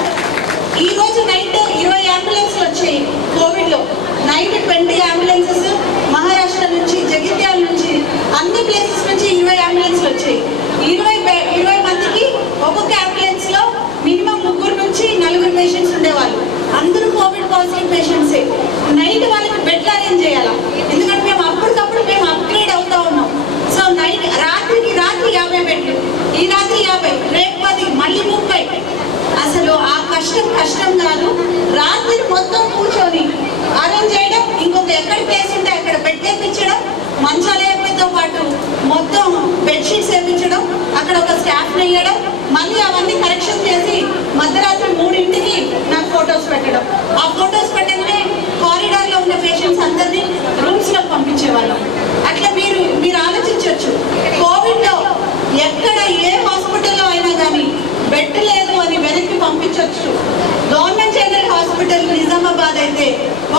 ఈరోజు నైట్ 20 అంబులెన్స్లు వచ్చాయి. కోవిడ్లో నైట్ 20 అంబులెన్సెస్ మహారాష్ట్ర నుంచి, జగిత్యాల నుంచి, అన్ని ప్లేసెస్ నుంచి 20 అంబులెన్స్లు వచ్చాయి. 20 మందికి ఒక్కొక్క అంబులెన్స్లో మినిమం 3 నుంచి 4 పేషెంట్స్ ఉండేవాళ్ళు. అందరూ కోవిడ్ పాజిటివ్ పేషెంట్సే. నైట్ వాళ్ళకి బెడ్లు అరేంజ్ చేయాలా, ఎందుకంటే మేము అప్పటికప్పుడు అప్గ్రేడ్ అవుతా ఉన్నాం. సో రాత్రికి 50 బెడ్లు, ఈ రాత్రి 50, రేపు 10, మళ్ళీ 30. అసలు ఆ కష్టం కాదు. రాత్రి మొత్తం కూర్చొని అరేంజ్ చేయడం, ఇంకొక ఎక్కడ ప్లేస్ ఉంటే అక్కడ బెడ్ వేయించడం, మంచాలు వేయడంతో పాటు మొత్తం బెడ్షీట్స్ వేయించడం, అక్కడ ఒక స్టాఫ్ వేయడం, మళ్ళీ అవన్నీ కరెక్షన్ చేసి మధ్యరాత్రి 3ంటికి నాకు ఫొటోస్ పెట్టడం. ఆ ఫొటోస్ పెట్టగానే కారిడార్లో ఉన్న పేషెంట్స్ అందరినీ రూమ్స్లో పంపించేవాళ్ళం. అట్లా మీరు ఆలోచించవచ్చు. కోవిడ్లో ఎక్కడ ఏ హాస్పిటల్లో అయినా కానీ బెడ్ లేదు అని వెనక్కి పంపించవచ్చు. గవర్నమెంట్ జనరల్ హాస్పిటల్ నిజామాబాద్ అయితే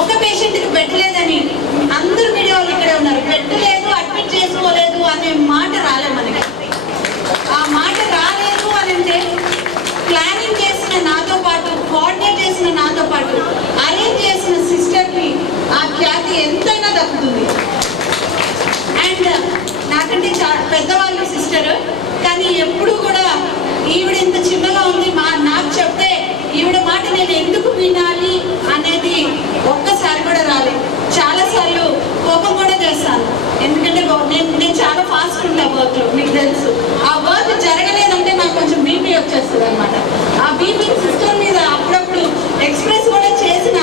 ఒక పేషెంట్కి బెడ్ లేదని అందరు వీడియోలు ఇక్కడే ఉన్నారు. బెడ్ లేదు, అడ్మిట్ చేసుకోలేదు అనే మాట రాలే మనకి. ఆ మాట రాలేదు అని అంటే ప్లానింగ్ చేసిన నాతో పాటు, కోఆర్డినేట్ చేసిన నాతో పాటు, అరేంజ్ చేసిన సిస్టర్కి ఆ ఖ్యాతి ఎంతైనా దక్కుతుంది. అండ్ నాకంటే పెద్దవాళ్ళు సిస్టర్, కానీ ఎప్పుడు కూడా ఈవిడ ఇంత చిన్నగా ఉంది, నాకు చెప్తే ఈవిడ మాట నేను ఎందుకు వినాలి అనేది ఒక్కసారి కూడా రాలేదు. చాలాసార్లు కోపం కూడా చేస్తాను, ఎందుకంటే నేను చాలా ఫాస్ట్ ఉంటా వర్క్లో, మీకు తెలుసు. ఆ వర్క్ జరగలేదంటే నాకు కొంచెం బీపీ వచ్చేస్తుంది అనమాట. ఆ బీపీ సిస్టర్ మీద అప్పుడప్పుడు ఎక్స్ప్రెస్ కూడా చేసిన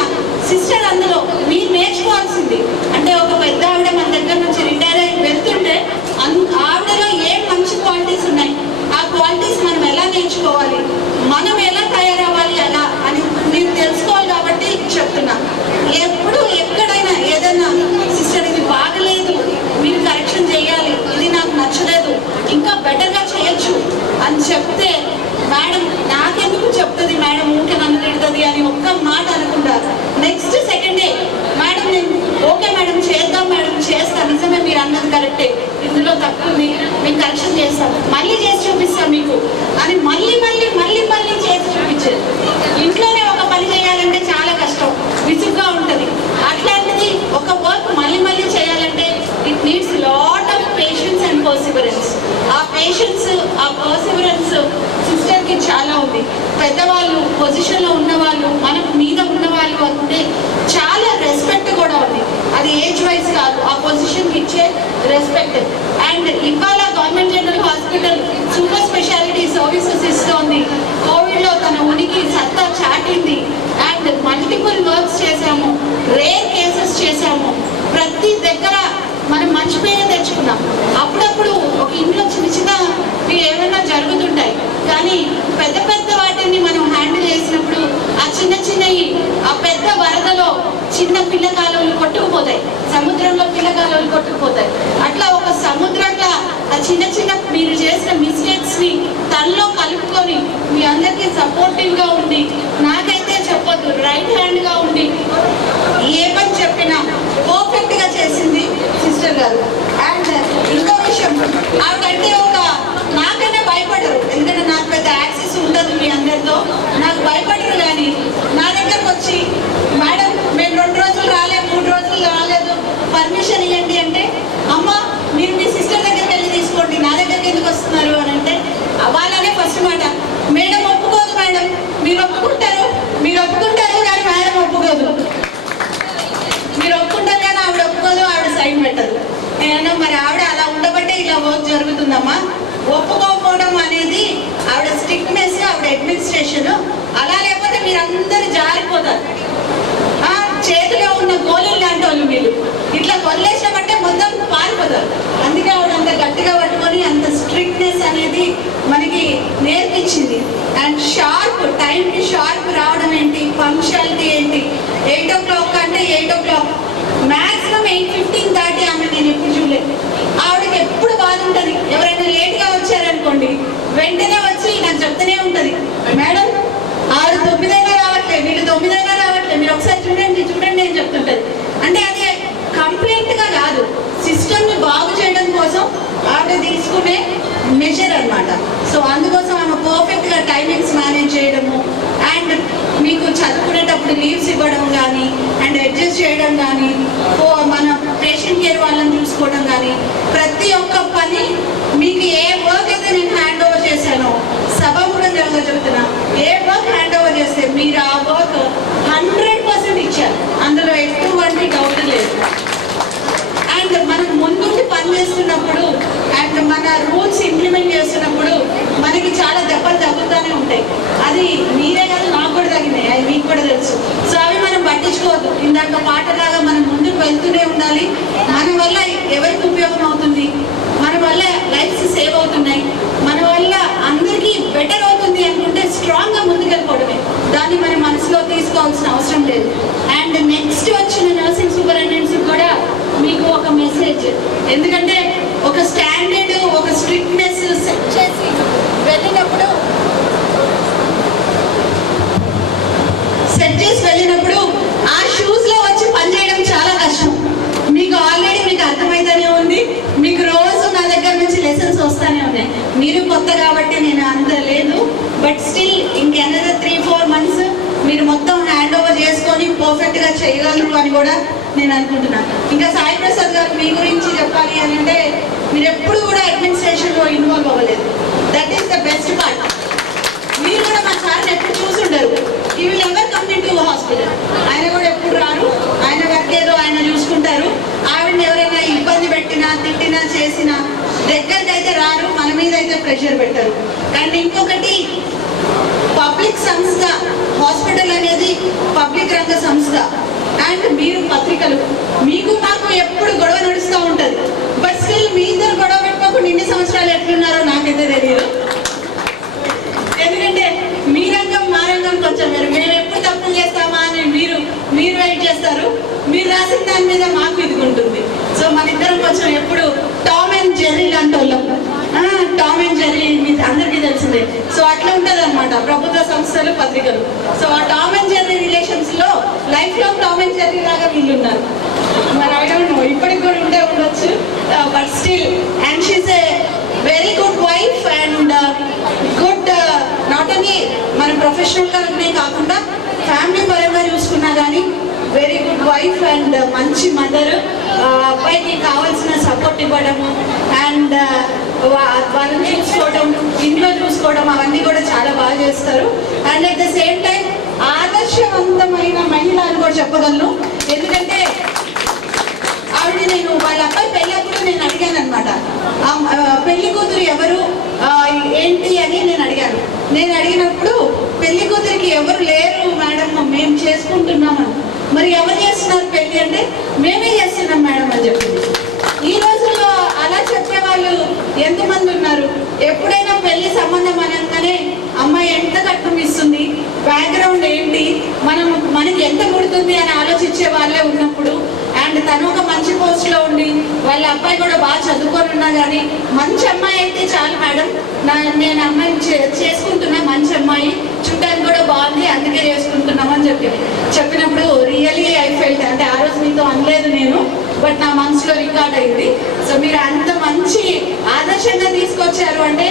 సిస్టర్ అందులో మీరు నేర్చుకోవాల్సింది. అంటే ఒక పెద్ద ఆవిడ మన దగ్గర నుంచి రిటైర్ అయ్యి వెళ్తుంటే ఆవిడలో ఏం మంచి క్వాలిటీస్ ఉన్నాయి, ఆ క్వాలిటీస్ మనం ఎలా నేర్చుకోవాలి, మనం ఎలా తయారవ్వాలి అలా అని మీరు తెలుసుకోవాలి. కాబట్టి చెప్తున్నా, ఎప్పుడు ఎక్కడైనా ఏదైనా సిస్టర్ ఇది బాగలేదు, మీరు కరెక్షన్ చేయాలి, ఇది నాకు నచ్చలేదు, ఇంకా బెటర్గా చేయొచ్చు అని చెప్తే మేడం నాకెందుకు చెప్తుంది మేడం, ఊరికే నన్ను తిడుతుంది అని ఒక్క మాట అనుకుంటారు. నెక్స్ట్ సెకండ్ డే మేడం నేను ఓకే మేడం చేద్దాం మేడం, చేస్తాను, నిజమే మీరు అన్నది కరెక్టే, ఇందులో తప్పు ఉంది, మేము కరెక్షన్ చేస్తాం, మళ్ళీ చేసి చూపిస్తాం మీకు అని మళ్ళీ చేసి చూపించేది. ఇంట్లోనే ఒక పని చేయాలంటే చాలా కష్టం, విసుగ్గా ఉంటుంది. అట్లాంటిది ఒక వర్క్ మళ్ళీ చేయాలంటే it needs lot of patience and Perseverance. ఆ పేషెన్స్, ఆ పర్సివరెన్స్ సిస్టర్కి చాలా ఉంది. పెద్దవాళ్ళు, పొజిషన్లో ఉన్నవాళ్ళు, మన మీద ఉన్నవాళ్ళు అంటే చాలా చాలు ఆ పొజిషన్కి ఇచ్చే రెస్పెక్ట్. అండ్ ఇవాళ government general hospital super speciality services ఇస్తోంది. కోవిడ్లో తన ఉనికి సత్తా చాటింది. అండ్ మల్టిపుల్ వర్క్స్ చేశాము, రేర్ కేసెస్ చేశాము. ప్రతి దగ్గర మనం మంచి పేరు తెచ్చుకున్నాం. అప్పుడప్పుడు ఒక ఇంట్లో చిన్న చిన్న ఏమైనా జరుగుతుంటాయి, కానీ పెద్ద పెద్ద వాటిని మనం హ్యాండిల్ చేసినప్పుడు ఆ చిన్న చిన్నవి ఆ పెద్ద వరదలో చిన్న పిల్లకాలువలు కొట్టుకుపోతాయి, సముద్రంలో పిల్లకాలువలు కొట్టుకుపోతాయి. అట్లా ఒక సముద్రంలో ఆ చిన్న చిన్న మీరు చేసిన మిస్టేక్స్ని తనలో కలుపుకొని మీ అందరికీ సపోర్టివ్గా ఉండి, నాకైతే చెప్పొద్దు రైట్ హ్యాండ్గా ఉండి ఏ పని చెప్పినా పర్ఫెక్ట్గా చేసింది సిస్టర్ గారు. అండ్ ఇంకో విషయం, ఆవిడంటే నాకైనా భయపడరు, ఎందుకంటే నాకు పెద్ద యాక్సెస్ ఉండదు మీ అందరితో, నాకు భయపడరు. కానీ నా దగ్గరకు వచ్చి మేడం మేము 2 రోజులు రాలేదు, 3 రోజులు రాలేదు, పర్మిషన్ ఇవ్వండి అంటే, అమ్మ మీరు మీ సిస్టర్ దగ్గరికి వెళ్ళి తీసుకోండి, నా దగ్గరికి ఎందుకు వస్తున్నారు అని అంటే, వాళ్ళనే ఫస్ట్ మాట, మేడం ఒప్పుకోదు మేడం, మీరు ఒప్పుకుంటారు కానీ మేడం ఒప్పుకోదు, మీరు ఒప్పుకుంటారు కానీ ఆవిడ ఒప్పుకోదు, ఆవిడ సైన్ పెట్టదు. నేను మరి ఆవిడ అలా ఉండబట్టే ఇలా వర్క్ జరుగుతుందమ్మా. ఒప్పుకోకపోవడం అనేది ఆవిడ స్ట్రిక్ట్నెస్, ఆవిడ అడ్మినిస్ట్రేషన్. అలా లేకపోతే మీరు అందరూ జారిపోతారు. చేతిలో ఉన్న గోళీలు లాంటి వాళ్ళు వీళ్ళు, ఇట్లా వదిలేసినామంటే మొత్తం పారిపోతారు. అందుకే ఆవిడ అంత గట్టిగా పట్టుకొని అంత స్ట్రిక్ట్నెస్ అనేది మనకి నేర్పించింది. అండ్ షార్ప్ టైంకి షార్ప్ రావడం ఏంటి, పంక్చువాలిటీ ఏంటి. 8 o'clock అంటే 8 o'clock, మ్యాక్సిమం 8:15 దాటి ఆమె నేను ఎప్పుడు చూడలేదు. ఆవిడకి ఎప్పుడు బాధ ఉంటుంది, ఎవరైనా లేట్గా వచ్చారనుకోండి వెంటనే వచ్చి నాకు చెప్తూనే ఉంటుంది, మేడం ఆవిడ 9 అయినా రావట్లేదు, వీళ్ళు 9 అయినా రావట్లేదు, మీరు ఒకసారి చూడండి అని చెప్తుంటుంది. అంటే అది కంప్లైంట్గా కాదు, సిస్టమ్ని బాగు చేయడం కోసం ఆవిడ తీసుకునే మెజర్ అన్నమాట. సో అందుకోసం ఆమె పర్ఫెక్ట్గా టైమింగ్స్ మేనేజ్ చేయడము, అండ్ మీకు చదువుకునేటప్పుడు లీవ్స్ ఇవ్వడం కానీ, అండ్ అడ్జస్ట్ చేయడం కానీ, మన పేషెంట్ కేర్ వాళ్ళని చూసుకోవడం కానీ, ప్రతి ఒక్క పని మీకు ఏ వర్క్ అయితే నేను హ్యాండ్ ఓవర్ చేశానో, సభాముఖంగా చెబుతున్నా, ఏ వర్క్ హ్యాండ్ ఓవర్ చేస్తే మీరు ఆ వర్క్ 100% ఇచ్చారు, అందులో ఎటువంటి డౌట్ లేదు. అండ్ మనం ముందుండి పని చేస్తున్నప్పుడు అండ్ మన రూల్స్ ఇంప్లిమెంట్ చేస్తున్నప్పుడు మనకి చాలా దెబ్బలు తగ్గుతూనే ఉంటాయి. అది మీరే కాదు, నాకు కూడా తగినాయి, అది మీకు కూడా తెలుసు. సో అవి మనం పట్టించుకోవద్దు. ఇందాక పాటలాగా మనం ముందుకు వెళ్తూనే ఉండాలి. మన వల్ల ఎవరికి ఉపయోగం అవుతుంది, మన వల్ల లైఫ్స్ సేవ్ అవుతున్నాయి, మన వల్ల అందరికీ బెటర్ అవుతుంది అనుకుంటే స్ట్రాంగ్గా ముందుకెళ్ళిపోవడమే. దాన్ని మన మనసులో తీసుకోవాల్సిన అవసరం లేదు. అండ్ నెక్స్ట్ వచ్చిన నర్సింగ్ సూపరింటెండెంట్స్ కూడా మీకు ఒక మెసేజ్, ఎందుకంటే ఒక స్టాండర్డ్, ఒక స్ట్రిక్ట్నెస్ సెట్ చేసి వెళ్ళినప్పుడు ఆ షూస్లో వచ్చి పనిచేయడం చాలా కష్టం. మీకు ఆల్రెడీ మీకు అర్థమైతేనే ఉంది, మీకు రోజు నా దగ్గర నుంచి లెసన్స్ వస్తూనే ఉన్నాయి. మీరు కొత్త కాబట్టి నేను అంత లేదు, బట్ స్టిల్ ఇంకెనదర్ 3-4 months మీరు మొత్తం హ్యాండ్ ఓవర్ చేసుకొని పర్ఫెక్ట్గా చేయగలరు అని కూడా నేను అనుకుంటున్నాను. ఇంకా సాయి ప్రసాద్ గారు మీ గురించి చెప్పాలి అని అంటే, మీరు ఎప్పుడు కూడా అడ్మినిస్ట్రేషన్లో ఇన్వాల్వ్ అవ్వలేదు. That is the best part. మీరు కూడా మా సార్ని ఎప్పుడు చూసుంటారు. ఈ will ever come in to hospital. ఆయన కూడా ఎప్పుడు రారు, ఆయన వర్క్ ఏదో ఆయన చూసుకుంటారు. ఆవిడని ఎవరైనా ఇబ్బంది పెట్టినా, తిట్టినా, చేసినా దగ్గరికి అయితే రారు, మన మీద అయితే ప్రెషర్ పెట్టరు. అండ్ ఇంకొకటి, పబ్లిక్ సంస్థ, హాస్పిటల్ అనేది పబ్లిక్ రంగ సంస్థ. అండ్ మీరు పత్రికలు, మీకు మాకు ఎప్పుడు గొడవ నడుస్తూ ఉంటుంది. బట్ స్టిల్ మీ ఇద్దరు గొడవ పెట్టుకోకుండా ఇన్ని సంవత్సరాలు ఎట్లున్నారో నాకైతే తెలియదు. ఎందుకంటే మీ రంగం మా రంగం కొంచెం వేరు. మేము ఎప్పుడు తప్పులు చేస్తామా అని మీరు వెయిట్ చేస్తారు, మీరు రాసిన దాని మీద మాకు ఇదిగుంటుంది. సో మన ఇద్దరం కొంచెం ఎప్పుడు టామ్ అండ్ జెర్రీ లాంటి వాళ్ళం. టామ్ అండ్ జెర్రీ మీకు అందరికీ తెలిసిందే. సో అట్లా ఉంటుంది అనమాట ప్రభుత్వ సంస్థలు, పత్రికలు. సో ఆ టామ్ అండ్ జెర్రీ రిలేషన్స్లో లైఫ్ లో టామ్ అండ్ జెర్రీ లాగా వీళ్ళు ఉన్నారు. మరి ఐ డోంట్ నో, ఇప్పటికి కూడా ఉండొచ్చు. But still, and she's a very good wife and good, not only మన ప్రొఫెషనల్గానే కాకుండా ఫ్యామిలీ పరంగా చూసుకున్నా కానీ వెరీ గుడ్ వైఫ్ అండ్ మంచి మదర్. అబ్బాయికి కావాల్సిన సపోర్ట్ ఇవ్వడము అండ్ వాళ్ళని చూసుకోవడం, ఇంట్లో చూసుకోవడం, అవన్నీ కూడా చాలా బాగా చేస్తారు. And at the same time ఆదర్శవంతమైన మహిళ అని కూడా చెప్పగలను. ఎందుకంటే ఆవిడని నేను అడిగినప్పుడు పెళ్లి కూతురికి ఎవరు లేరు మేడం, మేము చేసుకుంటున్నామని. మరి ఎవరు చేస్తున్నారు పెళ్లి అంటే మేమే చేస్తున్నాం మేడం అని చెప్పింది. ఈ రోజుల్లో అలా చెప్పేవాళ్ళు ఎంతమంది ఉన్నారు? ఎప్పుడైనా పెళ్లి సంబంధం అనగానే అమ్మాయి ఎంత కట్నం ఇస్తుంది, బ్యాక్గ్రౌండ్ ఏంటి, మనకి ఎంత ముడుతుంది అని ఆలోచించే వాళ్ళే ఉన్నప్పుడు, అండ్ తను ఒక మంచి పోస్ట్లో ఉండి వాళ్ళ అబ్బాయి కూడా బాగా చదువుకొని ఉన్నా కానీ మంచి అమ్మాయి అయితే చాలు మేడం, నేను అమ్మాయిని చేసుకుంటున్నా, మంచి అమ్మాయి చూడడానికి కూడా బాగుంది, అందుకే చేసుకుంటున్నామని చెప్పినప్పుడు రియలీ ఐ ఫెల్ట్, అంటే ఆ రోజు మీతో అనలేదు నేను, బట్ నా మనసులో రికార్డ్ అయింది. సో మీరు అంత మంచి ఆదర్శంగా తీసుకొచ్చారు అంటే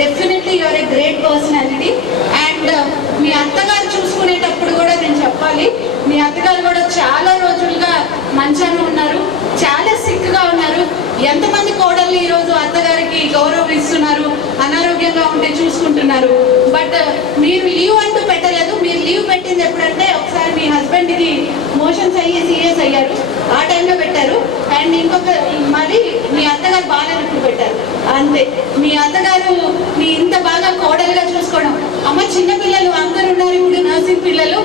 definitely your a great personality. And మీ అత్తగారు చూసుకునేటప్పుడు కూడా నేను చెప్పాలి, మీ అత్తగారు కూడా చాలా రోజులుగా మంచాన ఉన్నారు, చాలా సిక్గా ఉన్నారు. ఎంతమంది కోడళ్ళు ఈరోజు అత్తగారికి గౌరవం ఇస్తున్నారు, అనారోగ్యంగా ఉంటే చూసుకుంటున్నారు. బట్ మీరు లీవ్ అంటూ పెట్టలేదు. మీరు లీవ్ పెట్టింది ఎప్పుడంటే ఒకసారి మీ హస్బెండ్కి మోషన్స్ అయ్యి సీరియస్ అయ్యారు, ఆ టైంలో పెట్టారు. అండ్ ఇంకొక మరి మీ అత్తగారు బాగాలేనప్పుడు పెట్టారు, అంతే. మీ అత్తగారు మీ ఇంత బాగా కోడలుగా చూసుకోవడం. అమ్మ చిన్నపిల్లలు అందరు ఉన్నారు ఇప్పుడు, నర్సింగ్ పిల్లలు.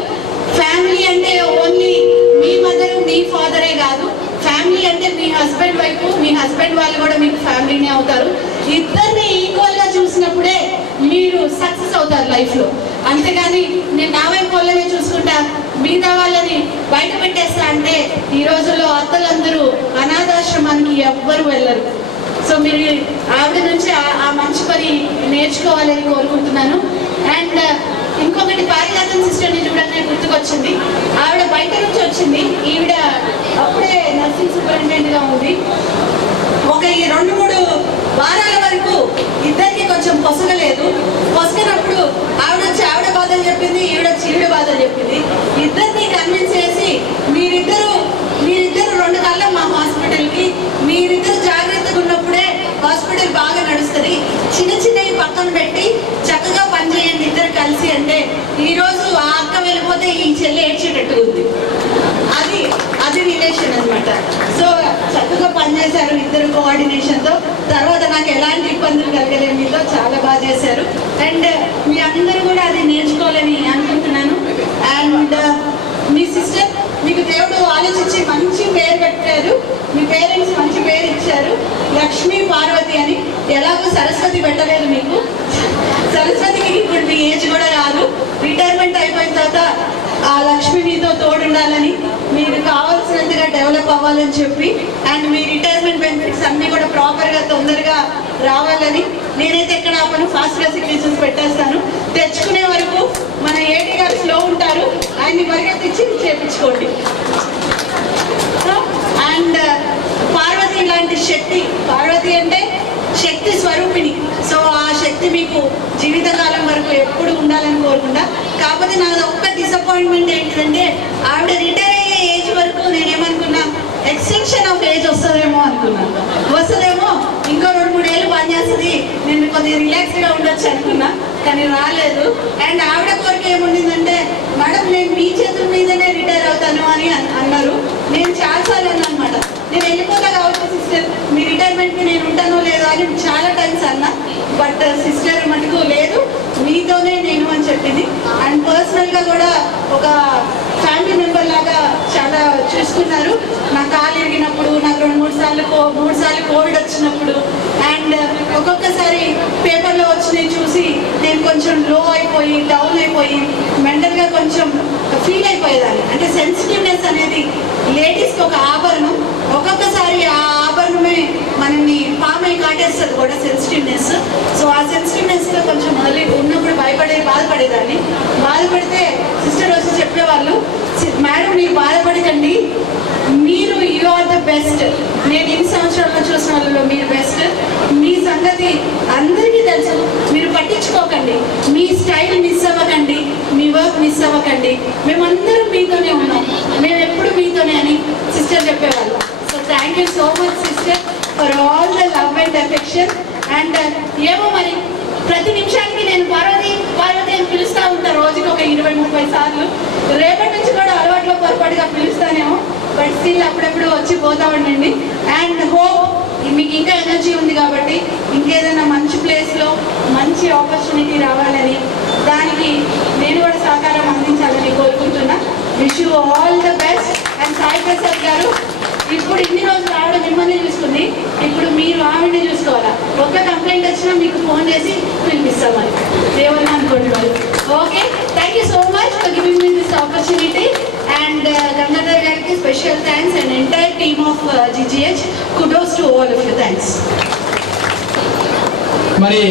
ఫ్యామిలీ అంటే ఓన్లీ మీ మదరు మీ ఫాదరే కాదు, ఫ్యామిలీ అంటే మీ హస్బెండ్ వైపు, మీ హస్బెండ్ వాళ్ళు కూడా మీకు ఫ్యామిలీనే అవుతారు. ఇద్దరిని ఈక్వల్గా చూసినప్పుడే మీరు సక్సెస్ అవుతారు లైఫ్లో. అంతేగాని నేను నా వైపు వాళ్ళనే చూసుకుంటా, మిగతా వాళ్ళని బయట పెట్టేస్తా అంటే ఈ రోజుల్లో అత్తలందరూ అనాథాశ్రమానికి ఎవ్వరు వెళ్ళరు. సో మీరు ఆవిడ నుంచి ఆ మంచి పని నేర్చుకోవాలని కోరుకుంటున్నాను. అండ్ ఇంకొకటి పారిజాతం సిస్టర్ని చూడగానే గుర్తుకొచ్చింది. ఆవిడ బయట నుంచి వచ్చింది, ఈవిడ అప్పుడే నర్సింగ్ సూపరింటెండెంట్గా ఉంది. ఒక 2-3 వారాల వరకు ఇద్దరికి కొంచెం పొసగలేదు. పొసగినప్పుడు ఆవిడ వచ్చి ఆవిడ బాధలు చెప్పింది, ఈవిడ బాధలు చెప్పింది. ఇద్దరిని కన్విన్స్ చేసి మీరిద్దరు 2 కాళ్ళం మా హాస్పిటల్కి, మీరిద్దరు జాగ్రత్తగా ఉన్నప్పుడే హాస్పిటల్ బాగా నడుస్తుంది, చిన్నవి పక్కన పెట్టి చక్కగా పనిచేయండి ఇద్దరు కలిసి అంటే ఈరోజు ఆ అక్క వెళ్ళిపోతే ఈ చెల్లి ఏడ్చేటట్టు ఉంది. అది రిలేషన్ అనమాట. సో చక్కగా పనిచేశారు ఇద్దరు కోఆర్డినేషన్తో. తర్వాత నాకు ఎలాంటి ఇబ్బందులు కలగలేదు, మీతో చాలా బాగా చేశారు. అండ్ మీ అందరూ కూడా అది నేర్చుకోవాలని అనుకుంటున్నాను. అండ్ మీ సిస్టర్, మీకు దేవుడు ఆలోచించి మంచి పేరు పెట్టారు, మీ పేరెంట్స్ మంచి పేరు ఇచ్చారు, లక్ష్మీ పార్వతి అని. ఎలాగో సరస్వతి పెట్టలేదు మీకు, సరస్వతికి ఇప్పుడు మీ ఏజ్ కూడా రాదు, రిటైర్మెంట్ అయిపోయిన తర్వాత ఆ లక్ష్మి మీతో తోడుండాలని, మీరు కావాల్సినంతగా డెవలప్ అవ్వాలని చెప్పి, అండ్ మీ రిటైర్మెంట్ బెనిఫిట్స్ అన్నీ కూడా ప్రాపర్గా తొందరగా రావాలని. నేనైతే ఎక్కడ ఆపను, ఫాస్ట్గా సిగ్నేచర్స్ పెట్టేస్తాను. తెచ్చుకునే వరకు మన ఏటీ గారు స్లో ఉంటారు, ఆయన్ని పరిగెత్తించి చేయించుకోండి. అండ్ పార్వతి లాంటి శక్తి, పార్వతి అంటే శక్తి స్వరూపిణి. సో ఆ శక్తి మీకు జీవితకాలం వరకు ఎప్పుడు ఉండాలని కోరుకుంటా. కాకపోతే నాది ఒక్క డిసప్పాయింట్మెంట్ ఏంటంటే ఆవిడ రిటైర్ అయ్యే ఏజ్ వరకు నేనేమనుకున్నా, ఎక్స్టెన్షన్ ఆఫ్ ఏజ్ వస్తుందేమో అనుకున్నాను. వస్తుందేమో, ఇంకో 2-3 ఏళ్ళు పనిచేస్తుంది, నేను కొద్దిగా రిలాక్స్గా ఉండొచ్చు అనుకున్నా, కానీ రాలేదు. అండ్ ఆవిడ కోరిక ఏముండిందంటే, మేడం నేను మీ చేతుల మీదనే రిటైర్ అవుతాను అని అన్నారు. నేను చాలాసార్లు అన్నమాట, నేను వెళ్ళిపోతా కావచ్చు సిస్టర్, మీ రిటైర్మెంట్కి నేను ఉంటానో లేదో అని చాలా టైమ్స్ అన్నా. బట్ సిస్టర్ మటుకు లేదు, మీతోనే నేను అని చెప్పింది. అండ్ పర్సనల్గా కూడా ఒక ఫ్యామిలీ మెంబర్ లాగా చాలా చూసుకున్నారు. నా కాలు ఇరిగినప్పుడు, నాకు 3 సార్లు కోవిడ్ వచ్చినప్పుడు, అండ్ ఒక్కొక్కసారి పేపర్లో వచ్చినవి చూసి నేను కొంచెం లో అయిపోయి, డౌన్ అయిపోయి, మెంటల్గా కొంచెం ఫీల్ అయిపోయేదాన్ని. అంటే సెన్సిటివ్నెస్ అనేది లేడీస్కి ఒక ఆభరణం, ఒక్కొక్కసారి ఆ ఆభరణమే మనల్ని పామై కాటేస్తుంది కూడా, సెన్సిటివ్నెస్. సో ఆ సెన్సిటివ్నెస్లో కొంచెం మళ్ళీ ఉన్నప్పుడు బాధపడేదాన్ని. బాధపడితే సిస్టర్ వచ్చి చెప్పేవాళ్ళు, మేడం మీరు బాధపడకండి, మీరు యు ఆర్ ద బెస్ట్, నేను ఎన్ని సంవత్సరాల్లో చూసిన వాళ్ళలో మీరు బెస్ట్, మీ సంగతి అందరికీ తెలుసు, మీరు పట్టించుకోకండి, మీ స్టైల్ మిస్ అవ్వకండి, మీ వర్క్ మిస్ అవ్వకండి, మేమందరం మీతోనే ఉన్నాం, మేము ఎప్పుడు మీతోనే అని సిస్టర్ చెప్పేవాళ్ళు. So thank you so much sister for all the love and affection. And ఏమో మరి ప్రతి నిమిషానికి నేను పార్వతి అని పిలుస్తూ ఉంటాను, రోజుకి ఒక 20-30 సార్లు. రేపటి నుంచి కూడా అలవాట్లో పొరపాటుగా పిలుస్తానేమో, బట్ స్టిల్ అప్పుడప్పుడు వచ్చి పోతా ఉండండి. అండ్ హోప్ మీకు ఇంకా ఎనర్జీ ఉంది కాబట్టి ఇంకేదైనా మంచి ప్లేస్లో మంచి ఆపర్చునిటీ రావాలని దానికి నేను కూడా సహకారం అందించాలని కోరుకుంటున్నా. Wish you all the best. And Sai Prasad గారు ఇప్పుడు ఇన్ని రోజులు ఆవిడ మిమ్మల్ని చూసుకుంది, ఇప్పుడు మీరు ఆవిడని చూసుకోవాలా. ఒక్క కంప్లైంట్ వచ్చినా మీకు ఫోన్ చేసి పిలిపిస్తామని ఏమన్నా అనుకోండి వాళ్ళు. Okay, thank you so much for giving me this opportunity. And Gangadhar గారికి special thanks and entire team of GGH. Kudos to all of you. Thanks. మరి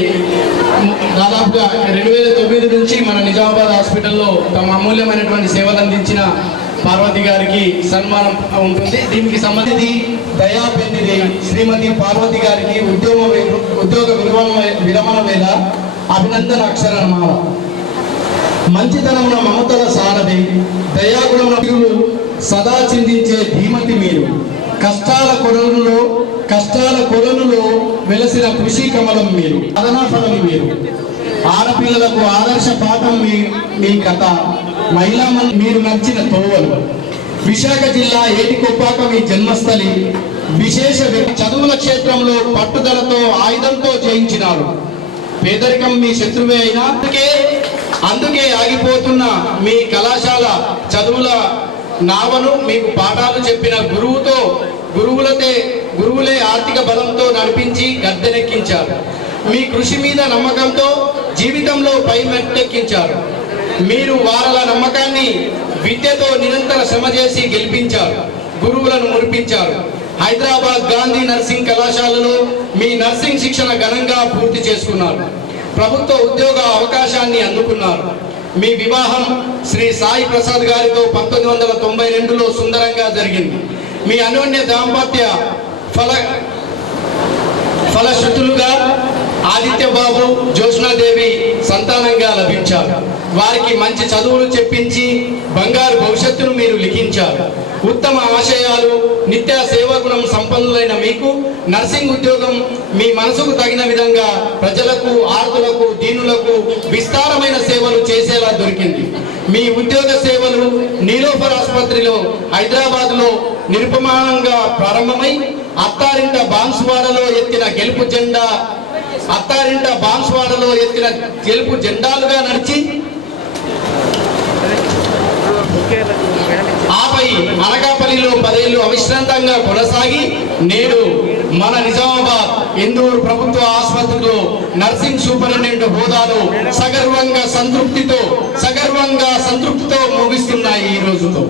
దాదాపుగా 2009 నుంచి మన నిజామాబాద్ హాస్పిటల్లో తమ అమూల్యమైనటువంటి సేవలు అందించిన పార్వతి గారికి సన్మానం ఉంటుంది. దీనికి సంబంధించి దయాపెందిది శ్రీమతి పార్వతి గారికి ఉద్యోగ విరమణ వేళ అభినందన అక్షరమాల. మంచితనమున మమతల సారథి, దయాగుణములు సదా చిందించే ధీమతి మీరు. కష్టాల కొరనులో వెలసిన కృషి కమలం మీరు. సాధనాఫలం మీరు. ఆడపిల్లలకు ఆదర్శ పాఠం మీ కథ. మహిళా మీరు నచ్చిన తోవలు. విశాఖ జిల్లా ఏటికొప్పాక మీ జన్మస్థలి. విశేష చదువుల క్షేత్రంలో పట్టుదలతో ఆయుధంతో జయించినారు. పేదరికం మీ శత్రువే అయినా అందుకే ఆగిపోతున్న మీ కళాశాల చదువుల నావను మీకు పాఠాలు చెప్పిన గురువులే ఆర్థిక బలంతో నడిపించి గద్దెనెక్కించారు. మీ కృషి మీద నమ్మకంతో జీవితంలో పై మెట్టెక్కించారు. మీరు వారల నమ్మకాన్ని విద్యతో నిరంతర శ్రమ చేసి గెలిపించారు. గురువులను మురిపించారు. హైదరాబాద్ గాంధీ నర్సింగ్ కళాశాలలో మీ నర్సింగ్ శిక్షణ ఘనంగా పూర్తి చేసుకున్నారు. ప్రభుత్వ ఉద్యోగ అవకాశాన్ని అందుకున్నారు. మీ వివాహం శ్రీ సాయి ప్రసాద్ గారితో 1992లో సుందరంగా జరిగింది. మీ అన్యోన్య దాంపత్య ఫలశ్రుతులుగా ఆదిత్య బాబు, జ్యోత్స్నాదేవి సంతానంగా లభించారు. వారికి మంచి చదువులు చెప్పించి బంగారు భవిష్యత్తును మీరు లిఖించారు. ఉత్తమ ఆశయాలు, నిత్య సేవాగుణం సంపన్నులైన మీకు నర్సింగ్ ఉద్యోగం మీ మనసుకు తగిన విధంగా ప్రజలకు, ఆర్తులకు, దీనులకు విస్తారమైన సేవలు చేసేలా దొరికింది. మీ ఉద్యోగ సేవలు నీలోఫర్ ఆసుపత్రిలో హైదరాబాద్లో నిరుపమానంగా ప్రారంభమై అత్తారింట బాన్స్వాడలో ఎత్తిన గెలుపు జెండాలుగా నడిచి ఆపై అనకాపల్లిలో 10 ఏళ్లు అవిశ్రాంతంగా కొనసాగి నేడు మన నిజామాబాద్ ఇందూరు ప్రభుత్వ ఆసుపత్రిలో నర్సింగ్ సూపరింటెండెంట్ హోదాలో సగర్వంగా సంతృప్తితో ముగిస్తున్నాయి ఈ రోజుతో.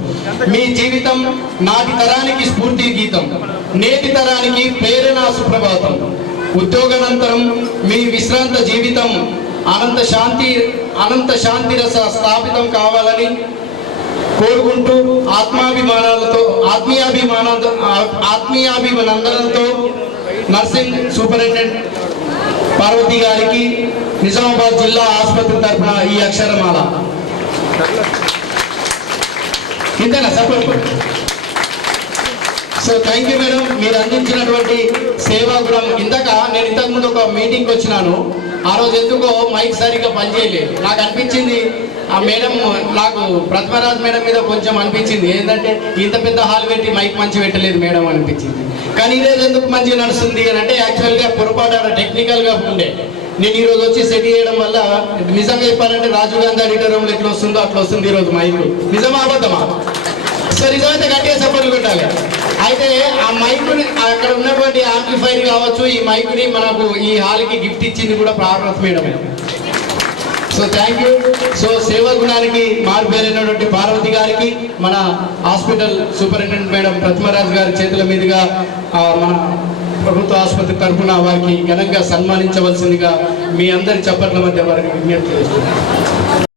మీ జీవితం నాటి తరానికి స్ఫూర్తి గీతం, నేటి తరానికి ప్రేరణ సుప్రభాతం. ఉద్యోగానంతరం మీ విశ్రాంత జీవితం అనంత శాంతిరస స్థాపితం కావాలని కోరుకుంటూ ఆత్మీయాభినందనలతో నర్సింగ్ సూపరింటెండెంట్ పార్వతి గారికి నిజామాబాద్ జిల్లా ఆసుపత్రి తరఫున ఈ అక్షరమాల. ఇంతేనా support? So thank you madam, మీరు అందించినటువంటి సేవా గుణం. నేను ఇంతకుముందు ఒక మీటింగ్కి వచ్చినాను. ఆ రోజు ఎందుకో మైక్ సరిగ్గా పనిచేయలేదు. నాకు అనిపించింది ఆ మేడం, నాకు ప్రతిభరాజ్ మేడం మీద కొంచెం అనిపించింది ఏంటంటే ఇంత పెద్ద హాల్ పెట్టి మైక్ మంచి పెట్టలేదు మేడం అనిపించింది. కానీ ఈరోజు ఎందుకు మంచిగా నడుస్తుంది అని అంటే యాక్చువల్గా పొరపాటు టెక్నికల్గా ఉండే. నేను ఈరోజు వచ్చి సెట్ చేయడం వల్ల నిజంగా చెప్పాలంటే రాజీవ్ గాంధీ ఆడిటోరియంలో ఎట్లా వస్తుందో అట్లా వస్తుంది ఈరోజు మైక్. నిజమా అబద్ధమా? సో నిజమైతే గట్టిగా సపోర్ట్ కొట్టాలి. అయితే ఆ మైకుని అక్కడ ఉన్నటువంటి యాంప్లిఫైర్ కావచ్చు, ఈ మైకుని మనకు ఈ హాల్కి గిఫ్ట్ ఇచ్చింది కూడా Parvathi madam. So thank you. So సేవా గుణానికి మారుపేరైనటువంటి పార్వతి గారికి మన హాస్పిటల్ సూపరింటెండెంట్ మేడం ప్రతిమరాజు గారి చేతుల మీదుగా మన ప్రభుత్వ ఆసుపత్రి తరఫున వారికి ఘనంగా సన్మానించవలసిందిగా మీ అందరి చప్పట్ల మధ్య వారికి విజ్ఞప్తి చేస్తున్నాను.